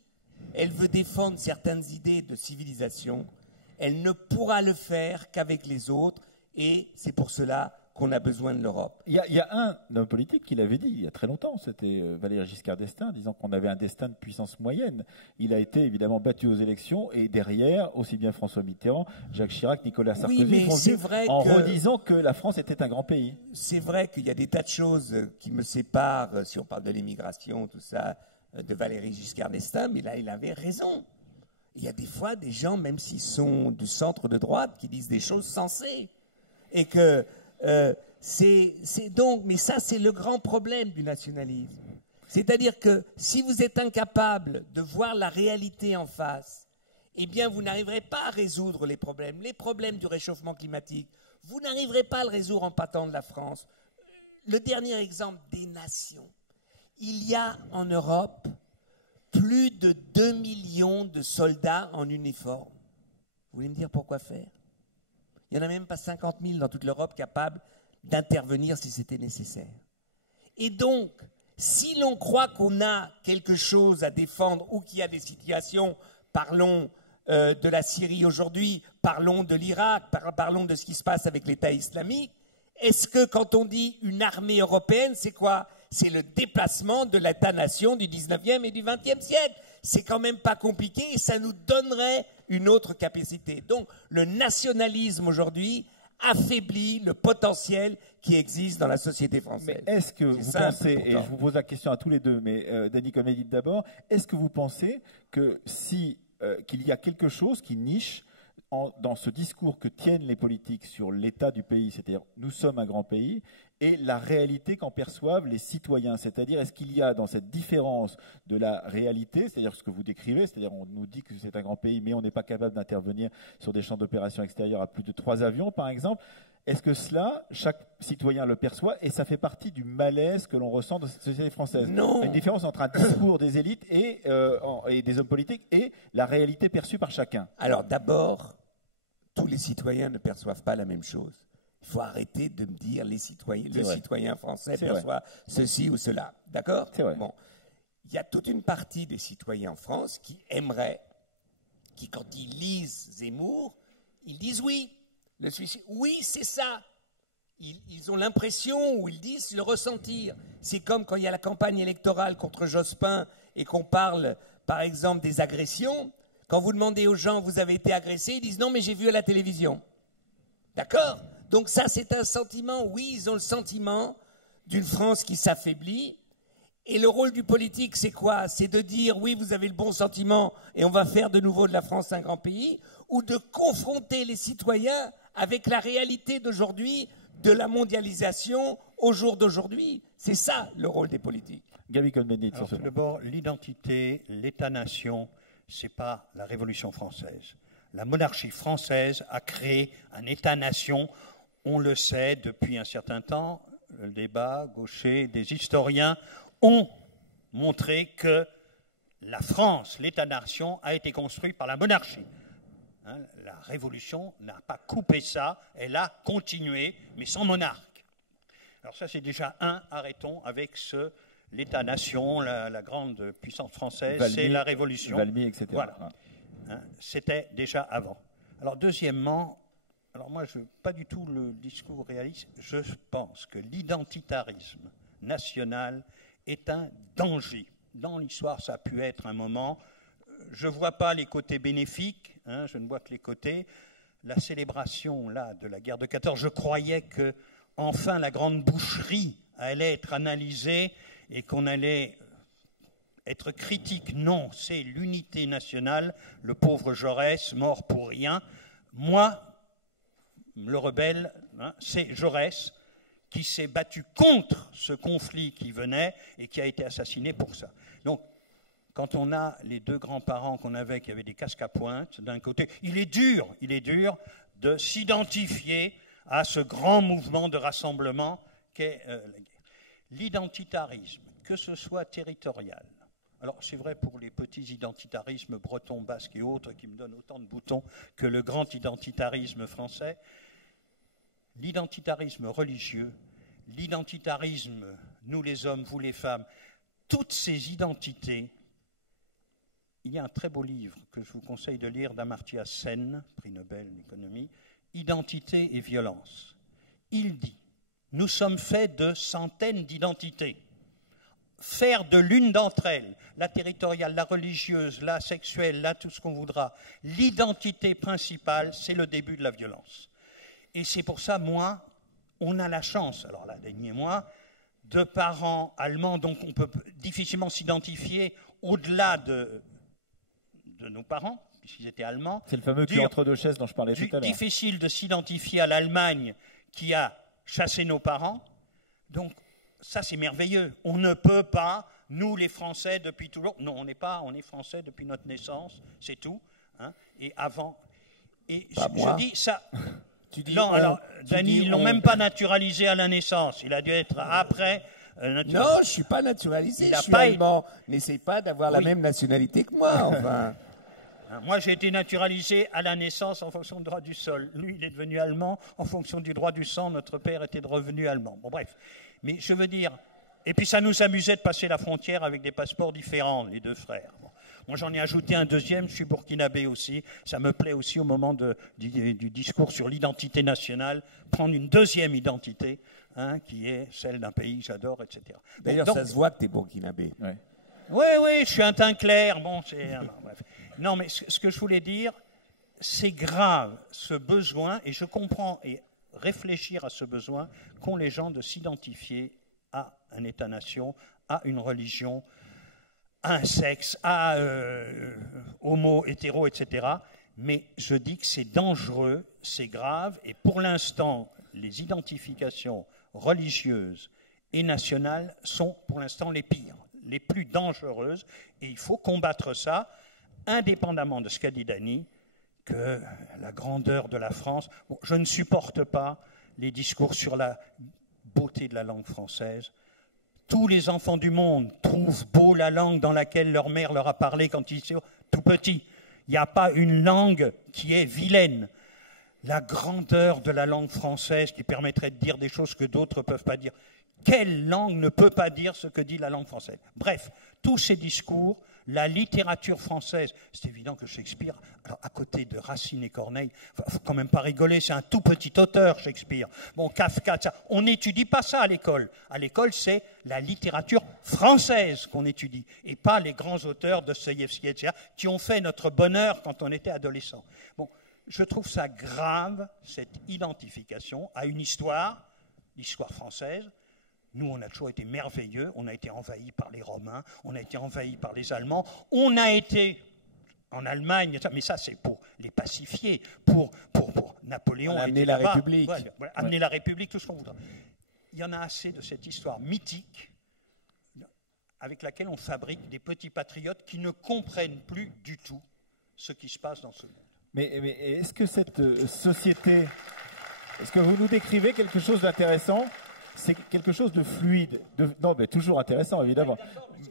elle veut défendre certaines idées de civilisation, elle ne pourra le faire qu'avec les autres, et c'est pour cela qu'on a besoin de l'Europe. Il y a un homme politique qui l'avait dit il y a très longtemps, c'était Valéry Giscard d'Estaing, disant qu'on avait un destin de puissance moyenne. Il a été évidemment battu aux élections, et derrière, aussi bien François Mitterrand, Jacques Chirac, Nicolas Sarkozy, redisant que la France était un grand pays. C'est vrai qu'il y a des tas de choses qui me séparent, si on parle de l'immigration, tout ça, de Valéry Giscard d'Estaing, mais là, il avait raison. Il y a des fois des gens, même s'ils sont du centre de droite, qui disent des choses sensées. Et que mais ça, c'est le grand problème du nationalisme. C'est-à-dire que si vous êtes incapable de voir la réalité en face, eh bien, vous n'arriverez pas à résoudre les problèmes. Les problèmes du réchauffement climatique, vous n'arriverez pas à le résoudre en partant de la France. Le dernier exemple des nations. Il y a en Europe plus de 2 millions de soldats en uniforme. Vous voulez me dire pourquoi faire? Il n'y en a même pas 50 000 dans toute l'Europe capables d'intervenir si c'était nécessaire. Et donc, si l'on croit qu'on a quelque chose à défendre ou qu'il y a des situations, parlons de la Syrie aujourd'hui, parlons de l'Irak, parlons de ce qui se passe avec l'État islamique, est-ce que quand on dit une armée européenne, c'est quoi? C'est le déplacement de l'État-nation du 19e et du 20e siècle. C'est quand même pas compliqué et ça nous donnerait une autre capacité. Donc, le nationalisme aujourd'hui affaiblit le potentiel qui existe dans la société française. Mais est-ce que vous pensez, et je vous pose la question à tous les deux, mais Danny Cohn-Bendit d'abord, est-ce que vous pensez que qu'il y a quelque chose qui niche dans ce discours que tiennent les politiques sur l'état du pays, c'est-à-dire nous sommes un grand pays, et la réalité qu'en perçoivent les citoyens. C'est-à-dire, est-ce qu'il y a dans cette différence de la réalité, c'est-à-dire ce que vous décrivez, c'est-à-dire on nous dit que c'est un grand pays, mais on n'est pas capable d'intervenir sur des champs d'opération extérieurs à plus de 3 avions, par exemple. Est-ce que cela, chaque citoyen le perçoit et ça fait partie du malaise que l'on ressent dans cette société française? Non. Il y a une différence entre un discours des élites et des hommes politiques et la réalité perçue par chacun. Alors d'abord, tous les citoyens ne perçoivent pas la même chose. Il faut arrêter de me dire le citoyen français perçoit ceci ou cela. D'accord? C'est vrai. Bon. Il y a toute une partie des citoyens en France qui aimeraient, qui quand ils lisent Zemmour, ils disent oui. Le suicide, oui, c'est ça. Ils ont l'impression, ou ils disent le ressentir. C'est comme quand il y a la campagne électorale contre Jospin et qu'on parle, par exemple, des agressions. Quand vous demandez aux gens, vous avez été agressé, ils disent non, mais j'ai vu à la télévision. D'accord? Donc ça, c'est un sentiment. Oui, ils ont le sentiment d'une France qui s'affaiblit. Et le rôle du politique, c'est quoi? C'est de dire, oui, vous avez le bon sentiment et on va faire de nouveau de la France un grand pays, ou de confronter les citoyens avec la réalité d'aujourd'hui, de la mondialisation au jour d'aujourd'hui. C'est ça le rôle des politiques. Gabi Cohn-Bendit, sur ce Tout d'abord, l'identité, l'État-nation, ce n'est pas la Révolution française. La monarchie française a créé un État-nation, on le sait depuis un certain temps, le débat gaucher des historiens ont montré que la France, l'État-nation, a été construit par la monarchie. Hein, la Révolution n'a pas coupé ça, elle a continué, mais sans monarque. Alors ça, c'est déjà arrêtons avec l'État-nation, la grande puissance française, c'est la Révolution. Valmy, etc. Voilà. Hein, c'était déjà avant. Alors deuxièmement, alors moi, pas du tout le discours réaliste, je pense que l'identitarisme national est un danger. Dans l'histoire, ça a pu être un moment. Je ne vois pas les côtés bénéfiques, hein, je ne vois que les côtés. La célébration là, de la guerre de 14, je croyais que enfin la grande boucherie allait être analysée et qu'on allait être critique. Non, c'est l'unité nationale, le pauvre Jaurès, mort pour rien. Moi, le rebelle, hein, c'est Jaurès, qui s'est battu contre ce conflit qui venait et qui a été assassiné pour ça. Donc, quand on a les deux grands-parents qu'on avait, qui avaient des casques à pointe, d'un côté, il est dur de s'identifier à ce grand mouvement de rassemblement qu'est la guerre. L'identitarisme, que ce soit territorial, alors c'est vrai pour les petits identitarismes bretons, basques et autres qui me donnent autant de boutons que le grand identitarisme français, l'identitarisme religieux, l'identitarisme, nous les hommes, vous les femmes, toutes ces identités. Il y a un très beau livre que je vous conseille de lire d'Amartya Sen, prix Nobel d'économie, Identité et violence. Il dit, nous sommes faits de centaines d'identités. Faire de l'une d'entre elles, la territoriale, la religieuse, la sexuelle, là tout ce qu'on voudra, l'identité principale, c'est le début de la violence. Et c'est pour ça, moi, on a la chance, alors là, Denis et moi, de parents allemands, donc on peut difficilement s'identifier au-delà de nos parents, puisqu'ils étaient allemands. C'est le fameux cul entre deux chaises dont je parlais tout à l'heure. Difficile de s'identifier à l'Allemagne qui a chassé nos parents. Donc, ça, c'est merveilleux. On ne peut pas, nous, les Français, depuis toujours... Non, on est Français depuis notre naissance, c'est tout. Hein, et avant... Et je dis ça... Tu dis non, alors, Dany, ils ne l'ont même pas naturalisé à la naissance. Il a dû être après... non, je ne suis pas naturalisé, je suis allemand. N'essaye pas d'avoir la même nationalité que moi, enfin. Moi, j'ai été naturalisé à la naissance en fonction du droit du sol. Lui, il est devenu allemand en fonction du droit du sang. Notre père était revenu allemand. Bon, bref. Mais je veux dire... Et puis, ça nous amusait de passer la frontière avec des passeports différents, les deux frères. Bon. Moi, j'en ai ajouté un deuxième, je suis burkinabé aussi. Ça me plaît aussi au moment du discours sur l'identité nationale, prendre une deuxième identité, hein, qui est celle d'un pays que j'adore, etc. D'ailleurs, ça se voit que tu es burkinabé. Ouais. Oui, je suis un teint clair. Bon, bref. Non, mais ce que je voulais dire, c'est grave, ce besoin, et je comprends, et réfléchir à ce besoin qu'ont les gens de s'identifier à un État-nation, à une religion, à un sexe, à homo, hétéro, etc. Mais je dis que c'est dangereux, c'est grave, et pour l'instant, les identifications religieuses et nationales sont pour l'instant les pires, les plus dangereuses, et il faut combattre ça, indépendamment de ce qu'a dit Dany, que la grandeur de la France... Bon, je ne supporte pas les discours sur la beauté de la langue française. Tous les enfants du monde trouvent beau la langue dans laquelle leur mère leur a parlé quand ils étaient tout petits. Il n'y a pas une langue qui est vilaine. La grandeur de la langue française qui permettrait de dire des choses que d'autres ne peuvent pas dire. Quelle langue ne peut pas dire ce que dit la langue française? Bref, tous ces discours, la littérature française, c'est évident que Shakespeare, alors à côté de Racine et Corneille, il ne faut quand même pas rigoler, c'est un tout petit auteur, Shakespeare. Bon, Kafka, ça, on n'étudie pas ça à l'école. À l'école, c'est la littérature française qu'on étudie, et pas les grands auteurs de Dostoïevski, etc., qui ont fait notre bonheur quand on était adolescent. Bon, je trouve ça grave, cette identification à une histoire, l'histoire française. Nous, on a toujours été merveilleux, on a été envahis par les Romains, on a été envahis par les Allemands, on a été en Allemagne, mais ça c'est pour les pacifier, pour Napoléon. Amener la République. Voilà, amener la République, tout ce qu'on voudra. Il y en a assez de cette histoire mythique avec laquelle on fabrique des petits patriotes qui ne comprennent plus du tout ce qui se passe dans ce monde. Mais est-ce que cette société, est-ce que vous nous décrivez quelque chose d'intéressant? C'est quelque chose de fluide. Non, mais toujours intéressant, évidemment.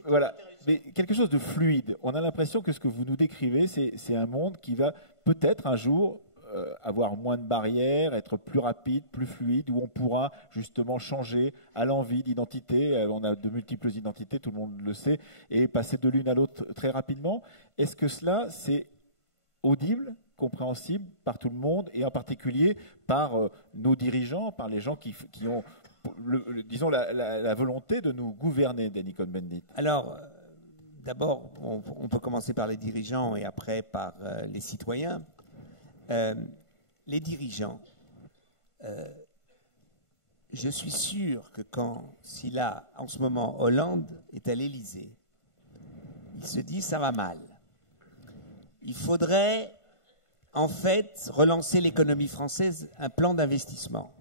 Voilà. Mais quelque chose de fluide. On a l'impression que ce que vous nous décrivez, c'est un monde qui va peut-être un jour avoir moins de barrières, être plus rapide, plus fluide, où on pourra justement changer à l'envie d'identité. On a de multiples identités, tout le monde le sait, et passer de l'une à l'autre très rapidement. Est-ce que cela, c'est audible, compréhensible par tout le monde, et en particulier par nos dirigeants, par les gens qui ont... disons la volonté de nous gouverner, Dany Cohn-Bendit? Alors, d'abord, on peut commencer par les dirigeants et après par les citoyens. Les dirigeants, je suis sûr que si là, en ce moment, Hollande est à l'Élysée, il se dit ça va mal. Il faudrait, en fait, relancer l'économie française, un plan d'investissement.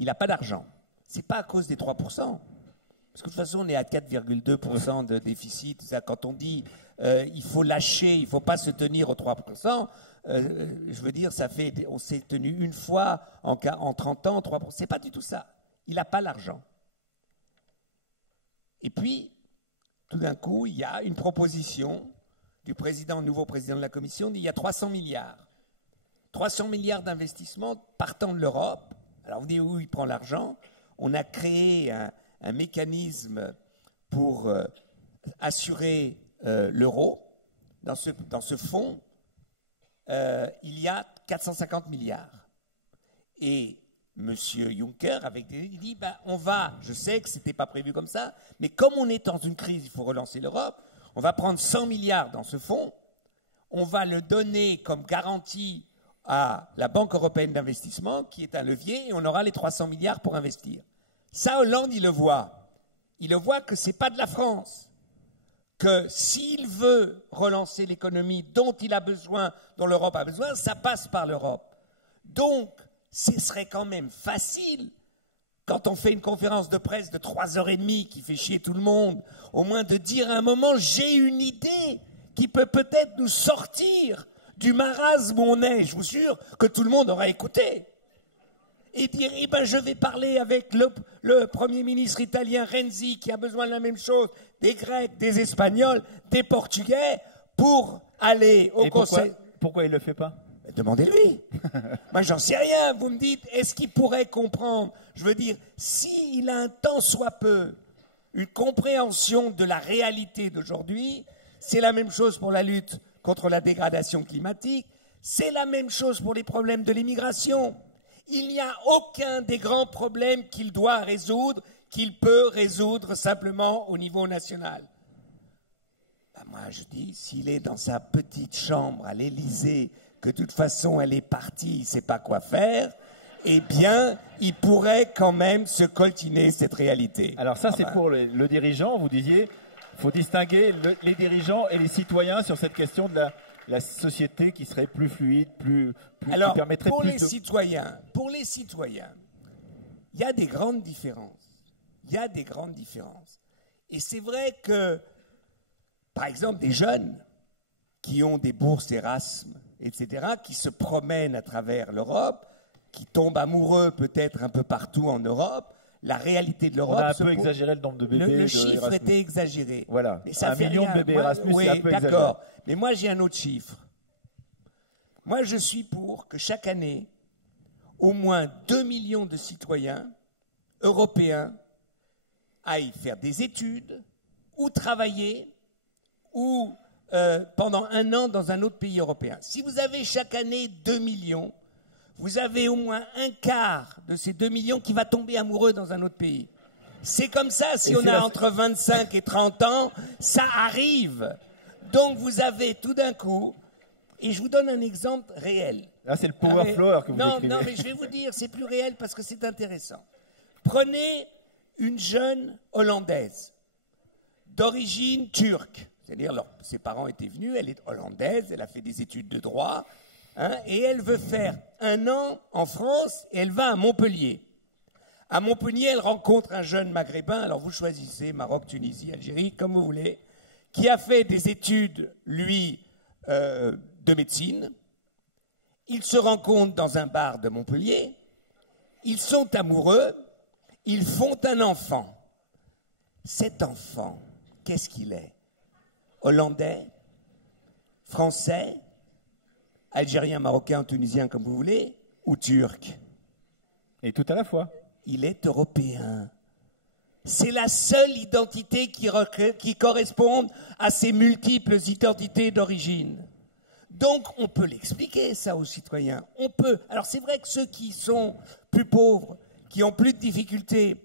Il n'a pas d'argent. Ce n'est pas à cause des 3%. Parce que de toute façon, on est à 4,2% de déficit. Quand on dit il faut lâcher, il ne faut pas se tenir aux 3%, je veux dire, on s'est tenu une fois en 30 ans, 3%. Ce n'est pas du tout ça. Il n'a pas l'argent. Et puis, tout d'un coup, il y a une proposition du nouveau président de la Commission, il y a 300 milliards. 300 milliards d'investissements partant de l'Europe. Alors, vous dites où il prend l'argent? On a créé un mécanisme pour assurer l'euro. Dans ce fonds, il y a 450 milliards. Et M. Juncker, il dit, je sais que ce n'était pas prévu comme ça, mais comme on est dans une crise, il faut relancer l'Europe, on va prendre 100 milliards dans ce fonds, on va le donner comme garantie à la Banque européenne d'investissement, qui est un levier, et on aura les 300 milliards pour investir. Ça, Hollande, il le voit. Il le voit que ce n'est pas de la France. Que s'il veut relancer l'économie dont il a besoin, dont l'Europe a besoin, ça passe par l'Europe. Donc, ce serait quand même facile, quand on fait une conférence de presse de 3h30 qui fait chier tout le monde, au moins de dire à un moment, j'ai une idée qui peut peut-être nous sortir du marasme où on est. Je vous jure que tout le monde aura écouté. Et dire, je vais parler avec le Premier ministre italien Renzi, qui a besoin de la même chose, des Grecs, des Espagnols, des Portugais, pour aller au Conseil. Pourquoi il ne le fait pas? Demandez-lui. Moi, j'en sais rien. Vous me dites, est-ce qu'il pourrait comprendre? Je veux dire, s'il a un tant soit peu une compréhension de la réalité d'aujourd'hui, c'est la même chose pour la lutte contre la dégradation climatique, c'est la même chose pour les problèmes de l'immigration. Il n'y a aucun des grands problèmes qu'il doit résoudre, qu'il peut résoudre simplement au niveau national. Moi, je dis, s'il est dans sa petite chambre à l'Élysée, que de toute façon elle est partie, il ne sait pas quoi faire, eh bien, il pourrait quand même se coltiner cette réalité. Alors ça, c'est pour le dirigeant. Vous disiez, il faut distinguer les dirigeants et les citoyens sur cette question de la société qui serait plus fluide, qui permettrait pour plus les citoyens, il y a des grandes différences. Il y a des grandes différences. Et c'est vrai que, par exemple, des jeunes qui ont des bourses Erasmus, etc., qui se promènent à travers l'Europe, qui tombent amoureux peut-être un peu partout en Europe, la réalité de l'Europe... On a un peu exagéré le nombre de bébés. Le chiffre était exagéré. Voilà, mais ça 1 million rien. de bébés Moi, Erasmus, oui, c'est un peu exagéré. d'accord. Mais moi, j'ai un autre chiffre. Moi, je suis pour que chaque année, au moins 2 millions de citoyens européens aillent faire des études ou travailler ou pendant 1 an dans un autre pays européen. Si vous avez chaque année 2 millions, vous avez au moins un quart de ces 2 millions qui va tomber amoureux dans un autre pays. C'est comme ça, si on a entre 25 et 30 ans, ça arrive. Donc vous avez tout d'un coup, et je vous donne un exemple réel. Là, c'est le power flower que vous décrivez. Non, mais je vais vous dire, c'est plus réel parce que c'est intéressant. Prenez une jeune Hollandaise, d'origine turque. C'est-à-dire, ses parents étaient venus, elle est hollandaise, elle a fait des études de droit, hein, et elle veut faire 1 an en France, et elle va à Montpellier. À Montpellier, elle rencontre un jeune maghrébin, alors vous choisissez Maroc, Tunisie, Algérie, comme vous voulez, qui a fait des études, lui, de médecine. Ils se rencontrent dans un bar de Montpellier, ils sont amoureux, ils font un enfant. Cet enfant, qu'est-ce qu'il est? Hollandais, français, algérien, marocain, tunisien, comme vous voulez, ou turc? Et tout à la fois. Il est européen. C'est la seule identité qui corresponde à ces multiples identités d'origine. Donc, on peut l'expliquer, ça, aux citoyens. On peut. Alors, c'est vrai que ceux qui sont plus pauvres, qui ont plus de difficultés,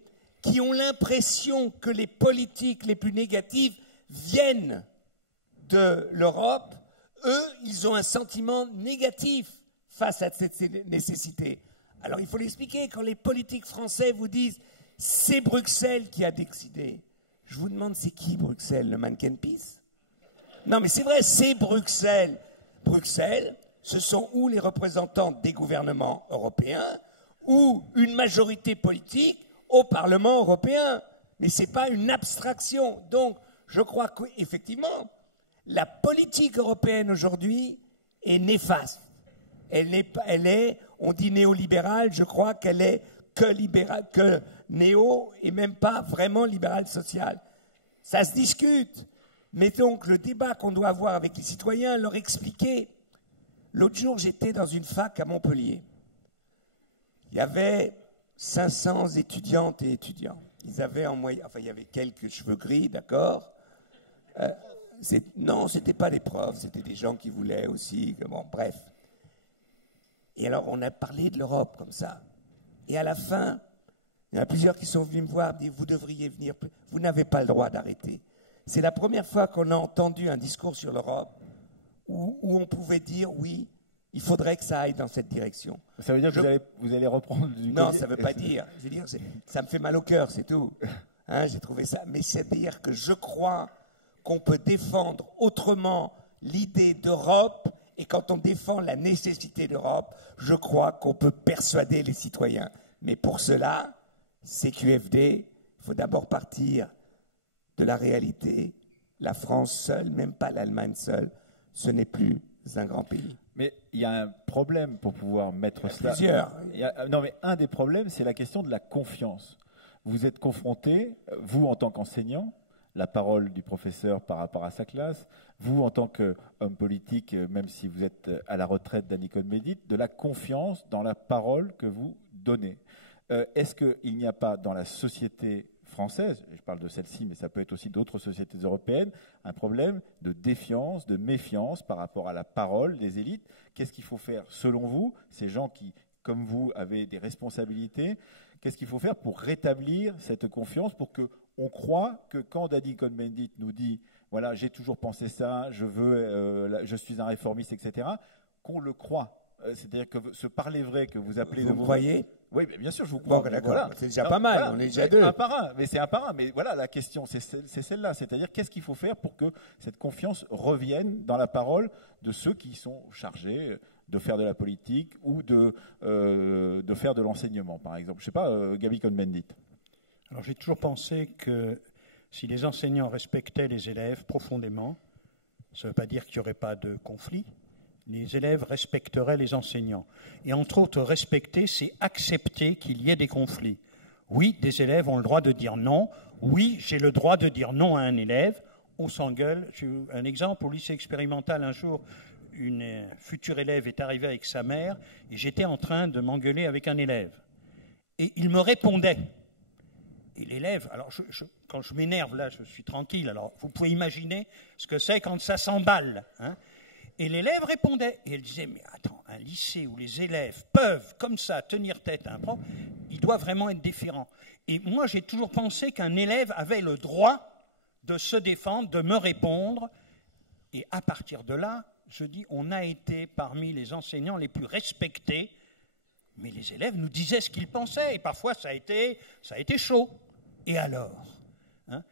qui ont l'impression que les politiques les plus négatives viennent de l'Europe, eux, ils ont un sentiment négatif face à cette nécessité. Alors, il faut l'expliquer. Quand les politiques français vous disent « c'est Bruxelles qui a décidé », je vous demande, c'est qui Bruxelles? Le mannequin Peace? Non, mais c'est vrai, c'est Bruxelles. Bruxelles, ce sont ou les représentants des gouvernements européens ou une majorité politique au Parlement européen. Mais ce n'est pas une abstraction. Donc, je crois qu'effectivement, la politique européenne aujourd'hui est néfaste. Elle est, on dit néolibérale, je crois qu'elle est que néo et même pas vraiment libérale sociale. Ça se discute. Mais donc, le débat qu'on doit avoir avec les citoyens, leur expliquer. L'autre jour, j'étais dans une fac à Montpellier. Il y avait 500 étudiantes et étudiants. Ils avaient en moyenne, enfin, il y avait quelques cheveux gris, d'accord. Non, c'était pas des profs, c'était des gens qui voulaient aussi, bon, bref. Et alors, on a parlé de l'Europe comme ça. Et à la fin, il y en a plusieurs qui sont venus me voir, dire, vous devriez venir, vous n'avez pas le droit d'arrêter. C'est la première fois qu'on a entendu un discours sur l'Europe où on pouvait dire, oui, il faudrait que ça aille dans cette direction. Ça veut dire que vous allez reprendre du Non, ça ne veut pas dire. Je veux dire, ça me fait mal au cœur, c'est tout. Hein, j'ai trouvé ça. Mais c'est-à-dire que je crois qu'on peut défendre autrement l'idée d'Europe, et quand on défend la nécessité d'Europe, je crois qu'on peut persuader les citoyens. Mais pour cela, CQFD, il faut d'abord partir de la réalité. La France seule, même pas l'Allemagne seule, ce n'est plus un grand pays. Mais il y a un problème pour pouvoir mettre cela. Plusieurs. Non, mais un des problèmes, c'est la question de la confiance. Vous êtes confronté, vous en tant qu'enseignant, la parole du professeur par rapport à sa classe, vous en tant qu'homme politique, même si vous êtes à la retraite d'Annie Cohn-Bendit, de la confiance dans la parole que vous donnez. Est-ce qu'il n'y a pas dans la société française, je parle de celle-ci, mais ça peut être aussi d'autres sociétés européennes, un problème de défiance, de méfiance par rapport à la parole des élites? Qu'est-ce qu'il faut faire selon vous, ces gens qui, comme vous, avez des responsabilités? Qu'est-ce qu'il faut faire pour rétablir cette confiance, pour qu'on croit que quand Annie Cohn-Bendit nous dit « voilà, j'ai toujours pensé ça, je suis un réformiste, etc. », qu'on le croit C'est-à-dire que ce parler vrai que vous appelez... Vous me croyez? Oui, mais bien sûr, je vous crois. Bon, d'accord, voilà. c'est déjà pas mal, Voilà. on est déjà deux. Un par un, mais c'est un par un. Mais voilà, la question, c'est celle-là. C'est-à-dire, qu'est-ce qu'il faut faire pour que cette confiance revienne dans la parole de ceux qui sont chargés de faire de la politique ou de faire de l'enseignement, par exemple. Je ne sais pas, Gabi Cohn-Bendit. Alors j'ai toujours pensé que si les enseignants respectaient les élèves profondément, ça ne veut pas dire qu'il n'y aurait pas de conflit, les élèves respecteraient les enseignants. Et entre autres, respecter, c'est accepter qu'il y ait des conflits. Oui, des élèves ont le droit de dire non. Oui, j'ai le droit de dire non à un élève. On s'engueule. J'ai eu un exemple au lycée expérimental. Un jour, une future élève est arrivée avec sa mère et j'étais en train de m'engueuler avec un élève. Et il me répondait. Et l'élève, alors quand je m'énerve, là, je suis tranquille. Alors, vous pouvez imaginer ce que c'est quand ça s'emballe, hein. Et l'élève répondait. Et elle disait, mais attends, un lycée où les élèves peuvent, comme ça, tenir tête à un prof, il doit vraiment être déférent. Et moi, j'ai toujours pensé qu'un élève avait le droit de se défendre, de me répondre. Et à partir de là, je dis, on a été parmi les enseignants les plus respectés. Mais les élèves nous disaient ce qu'ils pensaient. Et parfois, ça a été chaud. Et alors, hein?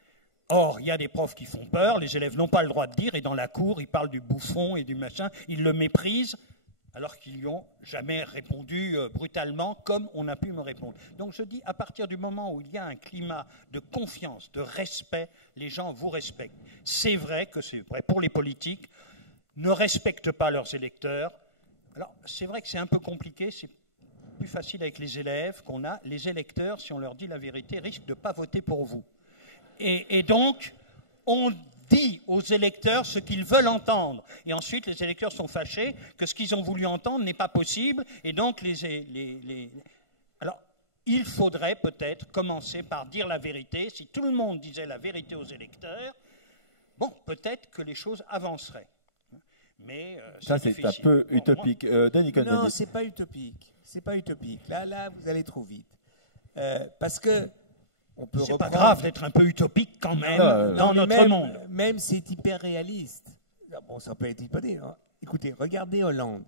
Or, il y a des profs qui font peur, les élèves n'ont pas le droit de dire, et dans la cour, ils parlent du bouffon et du machin, ils le méprisent, alors qu'ils n'y ont jamais répondu brutalement comme on a pu me répondre. Donc je dis, à partir du moment où il y a un climat de confiance, de respect, les gens vous respectent. C'est vrai que c'est vrai pour les politiques, ne respectent pas leurs électeurs. Alors, c'est vrai que c'est un peu compliqué, c'est plus facile avec les élèves qu'on a. Les électeurs, si on leur dit la vérité, risquent de ne pas voter pour vous. Et donc, on dit aux électeurs ce qu'ils veulent entendre. Et ensuite, les électeurs sont fâchés que ce qu'ils ont voulu entendre n'est pas possible. Et donc, Alors, il faudrait peut-être commencer par dire la vérité. Si tout le monde disait la vérité aux électeurs, bon, peut-être que les choses avanceraient. Mais ça, c'est un peu utopique. Danny Cohn-Bendit. Non, c'est pas utopique. C'est pas utopique. Là, vous allez trop vite. Parce que on peut c'est pas grave d'être un peu utopique quand même dans notre monde. Même c'est hyper réaliste. Bon, ça peut être hypothèse. Hein. Écoutez, regardez Hollande.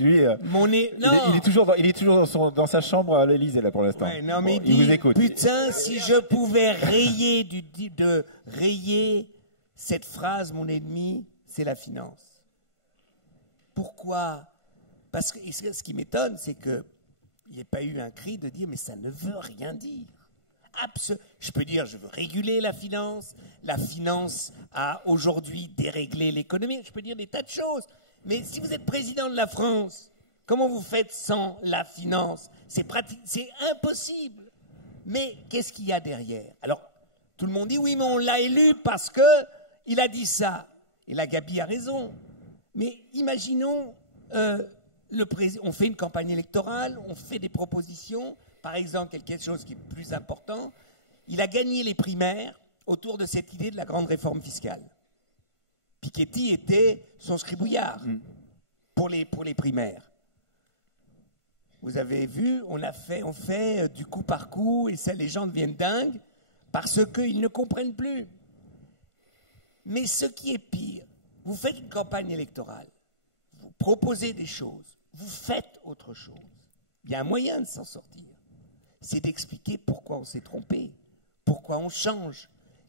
Lui, il est toujours dans sa chambre à l'Élysée là pour l'instant. Ouais, non, mais il vous écoute. Putain, si je pouvais rayer cette phrase, mon ennemi, c'est la finance. Pourquoi? Parce que ce qui m'étonne, c'est qu'il n'y ait pas eu un cri de dire mais ça ne veut rien dire. Je peux dire je veux réguler la finance a aujourd'hui déréglé l'économie, je peux dire des tas de choses. Mais si vous êtes président de la France, comment vous faites sans la finance? C'est impossible. Mais qu'est-ce qu'il y a derrière? Alors, tout le monde dit oui, mais on l'a élu parce qu'il a dit ça. Et la Gabi a raison. Mais imaginons, on fait une campagne électorale, on fait des propositions, par exemple, quelque chose qui est plus important. Il a gagné les primaires autour de cette idée de la grande réforme fiscale. Piketty était son scribouillard pour les primaires. Vous avez vu, on fait du coup par coup, et ça, les gens deviennent dingues parce qu'ils ne comprennent plus. Mais ce qui est pire, vous faites une campagne électorale, vous proposez des choses, vous faites autre chose. Il y a un moyen de s'en sortir. C'est d'expliquer pourquoi on s'est trompé, pourquoi on change,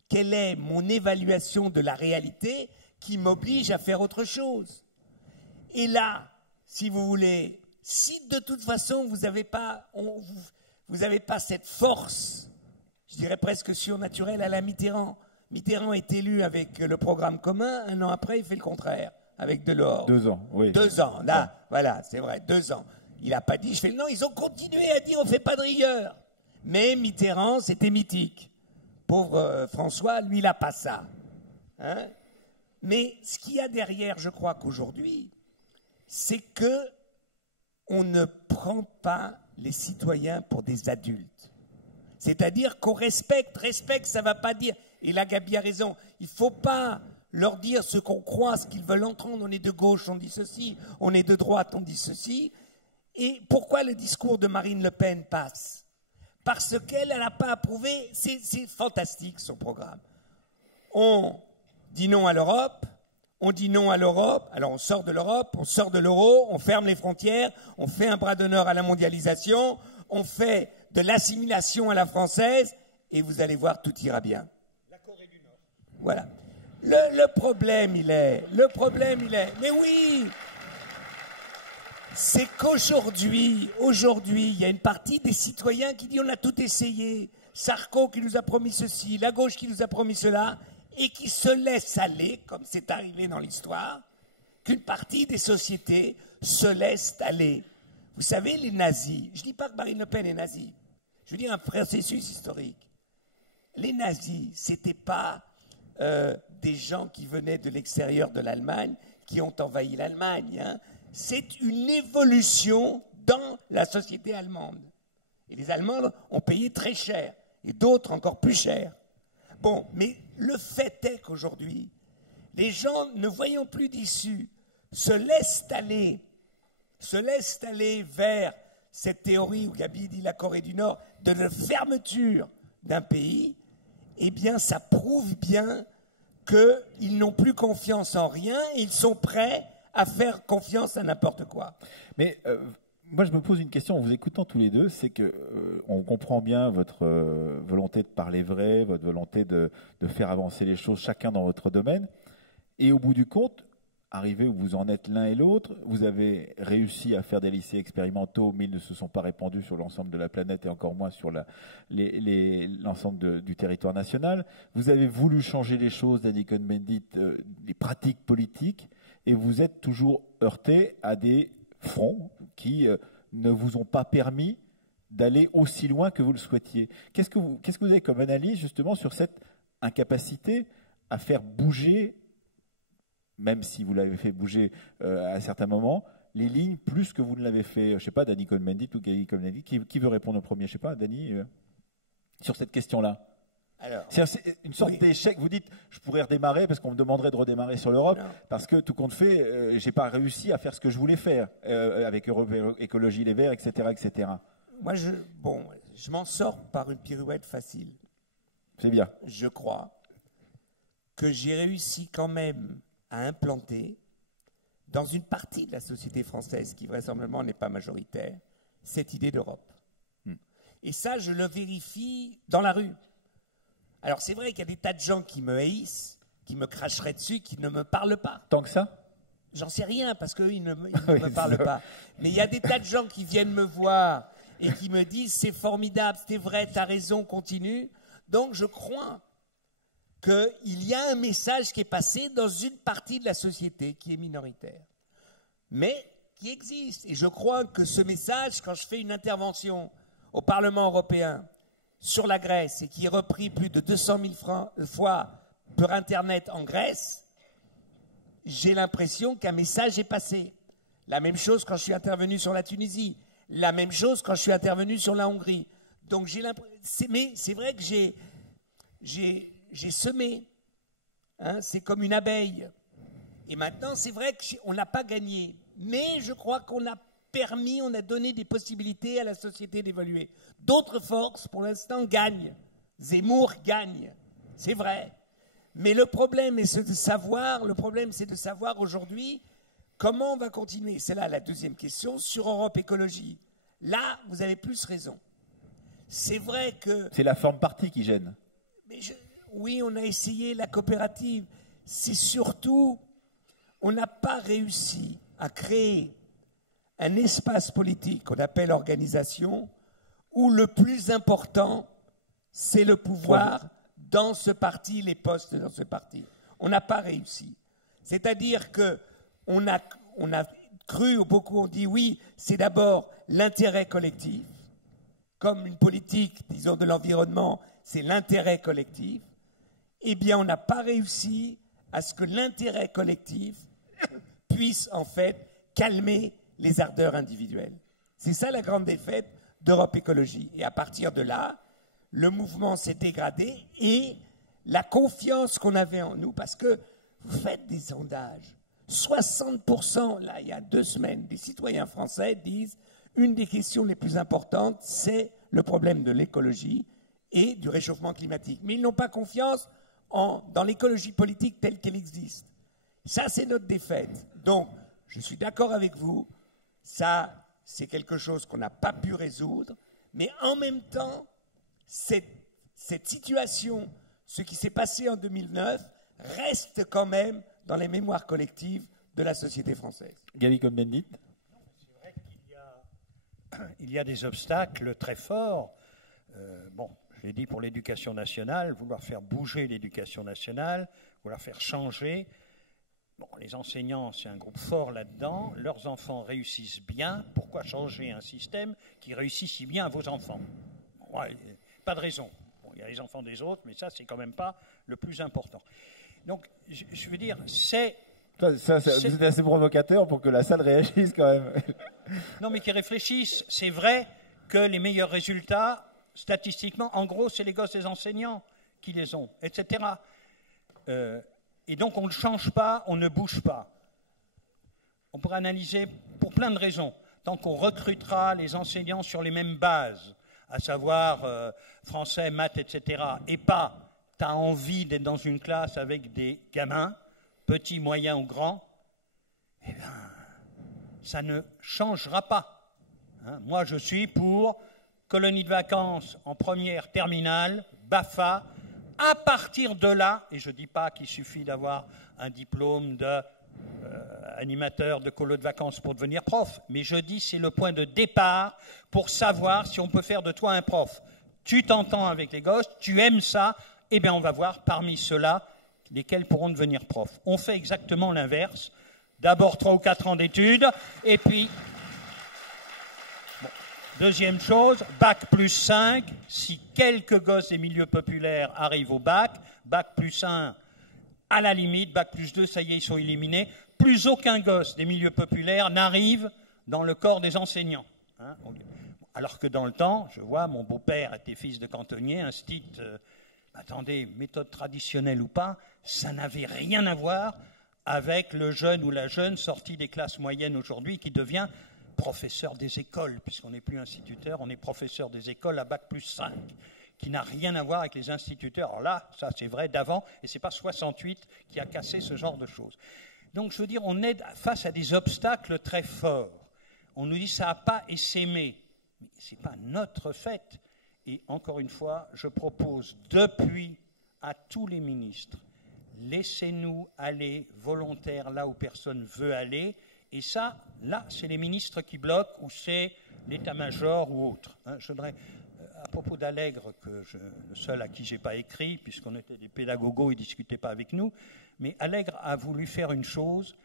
quelle est mon évaluation de la réalité qui m'oblige à faire autre chose. Et là, si vous voulez, si de toute façon vous n'avez pas cette force, je dirais presque surnaturelle à la Mitterrand. Mitterrand est élu avec le programme commun, un an après il fait le contraire, avec Delors. 2 ans, oui. 2 ans, là, voilà, c'est vrai, 2 ans. Il n'a pas dit, non, ils ont continué à dire on ne fait pas de rigueur. Mais Mitterrand, c'était mythique. Pauvre François, lui, il n'a pas ça. Hein? Mais ce qu'il y a derrière, je crois qu'aujourd'hui, c'est que on ne prend pas les citoyens pour des adultes. C'est-à-dire qu'on respecte, ça ne va pas dire, et là Gabi a raison, il ne faut pas leur dire ce qu'on croit, ce qu'ils veulent entendre, on est de gauche, on dit ceci, on est de droite, on dit ceci. Et pourquoi le discours de Marine Le Pen passe? Parce qu'elle n'a pas approuvé, c'est fantastique son programme. On dit non à l'Europe, on dit non à l'Europe, alors on sort de l'Europe, on sort de l'euro, on ferme les frontières, on fait un bras d'honneur à la mondialisation, on fait de l'assimilation à la française, et vous allez voir, tout ira bien. La Corée du Nord. Voilà. Le problème, il est, mais oui, c'est qu'aujourd'hui, il y a une partie des citoyens qui dit on a tout essayé, Sarko qui nous a promis ceci, la gauche qui nous a promis cela, et qui se laisse aller, comme c'est arrivé dans l'histoire, qu'une partie des sociétés se laissent aller. Vous savez, les nazis, je ne dis pas que Marine Le Pen est nazie, je veux dire un processus historique. Les nazis, ce n'étaient pas des gens qui venaient de l'extérieur de l'Allemagne, qui ont envahi l'Allemagne. Hein. C'est une évolution dans la société allemande. Et les Allemands ont payé très cher, et d'autres encore plus cher. Bon, mais le fait est qu'aujourd'hui, les gens, ne voyant plus d'issue, se laissent aller vers cette théorie où Gabi dit la Corée du Nord, de la fermeture d'un pays, eh bien, ça prouve bien qu'ils n'ont plus confiance en rien et ils sont prêts à faire confiance à n'importe quoi. Mais moi, je me pose une question en vous écoutant tous les deux, c'est que on comprend bien votre volonté de parler vrai, votre volonté de faire avancer les choses, chacun dans votre domaine. Et au bout du compte, arrivé où vous en êtes l'un et l'autre, vous avez réussi à faire des lycées expérimentaux, mais ils ne se sont pas répandus sur l'ensemble de la planète et encore moins sur l'ensemble du territoire national. Vous avez voulu changer les choses, Danny Cohn-Bendit, des pratiques politiques, et vous êtes toujours heurté à des fronts qui ne vous ont pas permis d'aller aussi loin que vous le souhaitiez. Qu'est-ce que vous avez comme analyse justement sur cette incapacité à faire bouger, même si vous l'avez fait bouger à certains moments, les lignes plus que vous ne l'avez fait, je ne sais pas, Danny Cohn-Bendit ou Gaby Cohn-Bendit, qui veut répondre au premier, je ne sais pas, Danny, sur cette question-là? C'est une sorte d'échec. Vous dites, je pourrais redémarrer parce qu'on me demanderait de redémarrer sur l'Europe, parce que tout compte fait, je n'ai pas réussi à faire ce que je voulais faire avec Europe Écologie Les Verts, etc. etc. Moi, je m'en sors par une pirouette facile. C'est bien. Je crois que j'ai réussi quand même à implanter dans une partie de la société française, qui vraisemblablement n'est pas majoritaire, cette idée d'Europe. Et ça, je le vérifie dans la rue. Alors c'est vrai qu'il y a des tas de gens qui me haïssent, qui me cracheraient dessus, qui ne me parlent pas. Tant que ça? J'en sais rien, parce qu'eux, ils ne me parlent pas. Mais il y a des tas de gens qui viennent me voir et qui me disent « c'est formidable, c'est vrai, tu as raison, continue ». Donc je crois qu'il y a un message qui est passé dans une partie de la société qui est minoritaire, mais qui existe. Et je crois que ce message, quand je fais une intervention au Parlement européen sur la Grèce et qui est repris plus de 200 000 fois par Internet en Grèce, j'ai l'impression qu'un message est passé. La même chose quand je suis intervenu sur la Tunisie, la même chose quand je suis intervenu sur la Hongrie. Donc j'ai l'impression, mais c'est vrai que j'ai semé, hein, c'est comme une abeille. Et maintenant, c'est vrai qu'on n'a pas gagné, mais je crois qu'on a permis, on a donné des possibilités à la société d'évoluer. D'autres forces, pour l'instant, gagnent. Zemmour gagne, c'est vrai. Mais le problème, c'est de savoir aujourd'hui comment on va continuer. C'est là la deuxième question sur Europe Écologie. Là, vous avez plus raison. C'est vrai que... C'est la forme partie qui gêne. Mais oui, on a essayé la coopérative. C'est surtout, on n'a pas réussi à créer un espace politique qu'on appelle organisation, où le plus important, c'est le pouvoir dans ce parti, les postes dans ce parti. On n'a pas réussi. C'est-à-dire qu'on a cru, ou beaucoup ont dit oui, c'est d'abord l'intérêt collectif, comme une politique, disons, de l'environnement, c'est l'intérêt collectif. Eh bien, on n'a pas réussi à ce que l'intérêt collectif puisse, en fait, calmer les ardeurs individuelles. C'est ça la grande défaite d'Europe Écologie. Et à partir de là, le mouvement s'est dégradé et la confiance qu'on avait en nous, parce que vous faites des sondages, 60%, là, il y a 2 semaines, des citoyens français disent une des questions les plus importantes, c'est le problème de l'écologie et du réchauffement climatique. Mais ils n'ont pas confiance dans l'écologie politique telle qu'elle existe. Ça, c'est notre défaite. Donc, je suis d'accord avec vous. Ça, c'est quelque chose qu'on n'a pas pu résoudre. Mais en même temps, cette situation, ce qui s'est passé en 2009, reste quand même dans les mémoires collectives de la société française. Gaby Cohn-Bendit. C'est vrai qu'il y a des obstacles très forts. Bon, je l'ai dit pour l'éducation nationale, vouloir faire bouger l'éducation nationale, vouloir faire changer. Bon, les enseignants, c'est un groupe fort là-dedans. Leurs enfants réussissent bien. Pourquoi changer un système qui réussit si bien à vos enfants? Ouais, pas de raison. Bon, il y a les enfants des autres, mais ça, c'est quand même pas le plus important. Donc, je veux dire, c'est... Vous êtes assez provocateur pour que la salle réagisse quand même. Non, mais qu'ils réfléchissent. C'est vrai que les meilleurs résultats, statistiquement, en gros, c'est les gosses des enseignants qui les ont, etc. Et donc, on ne change pas, on ne bouge pas. On pourrait analyser pour plein de raisons. Tant qu'on recrutera les enseignants sur les mêmes bases, à savoir français, maths, etc., et pas, tu as envie d'être dans une classe avec des gamins, petits, moyens ou grands, eh bien, ça ne changera pas. Hein, moi, je suis pour colonie de vacances en première terminale, BAFA. À partir de là, et je ne dis pas qu'il suffit d'avoir un diplôme d'animateur de colo de vacances pour devenir prof, mais je dis c'est le point de départ pour savoir si on peut faire de toi un prof. Tu t'entends avec les gosses, tu aimes ça, eh bien on va voir parmi ceux-là lesquels pourront devenir profs. On fait exactement l'inverse. D'abord 3 ou 4 ans d'études, et puis... Bon. Deuxième chose, bac plus 5, si quelques gosses des milieux populaires arrivent au bac plus 1 à la limite, bac plus 2, ça y est, ils sont éliminés, plus aucun gosse des milieux populaires n'arrive dans le corps des enseignants. Hein, alors que dans le temps, je vois, mon beau-père était fils de cantonnier, attendez, méthode traditionnelle ou pas, ça n'avait rien à voir avec le jeune ou la jeune sortie des classes moyennes aujourd'hui qui devient professeur des écoles, puisqu'on n'est plus instituteur, on est professeur des écoles à bac plus 5, qui n'a rien à voir avec les instituteurs. Alors là, ça c'est vrai d'avant, et ce n'est pas 68 qui a cassé ce genre de choses. Donc je veux dire, on est face à des obstacles très forts. On nous dit ça n'a pas essaimé, mais ce n'est pas notre fait. Et encore une fois, je propose depuis à tous les ministres, laissez-nous aller volontaires là où personne ne veut aller. Et ça, là, c'est les ministres qui bloquent ou c'est l'état-major ou autre. Hein, je voudrais, à propos d'Allègre, le seul à qui je n'ai pas écrit, puisqu'on était des pédagogos, il ne discutait pas avec nous, mais Allègre a voulu faire une chose,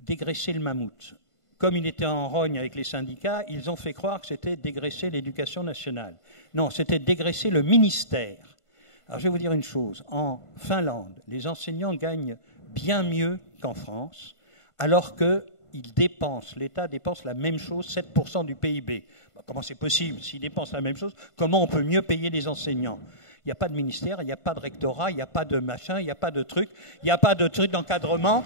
dégraisser le mammouth. Comme il était en rogne avec les syndicats, ils ont fait croire que c'était dégraisser l'éducation nationale. Non, c'était dégraisser le ministère. Alors je vais vous dire une chose, en Finlande, les enseignants gagnent bien mieux qu'en France, alors que l'État dépense la même chose, 7% du PIB. Ben, comment c'est possible? S'il dépense la même chose, comment on peut mieux payer les enseignants? Il n'y a pas de ministère, il n'y a pas de rectorat, il n'y a pas de machin, il n'y a pas de truc, il n'y a pas de truc d'encadrement.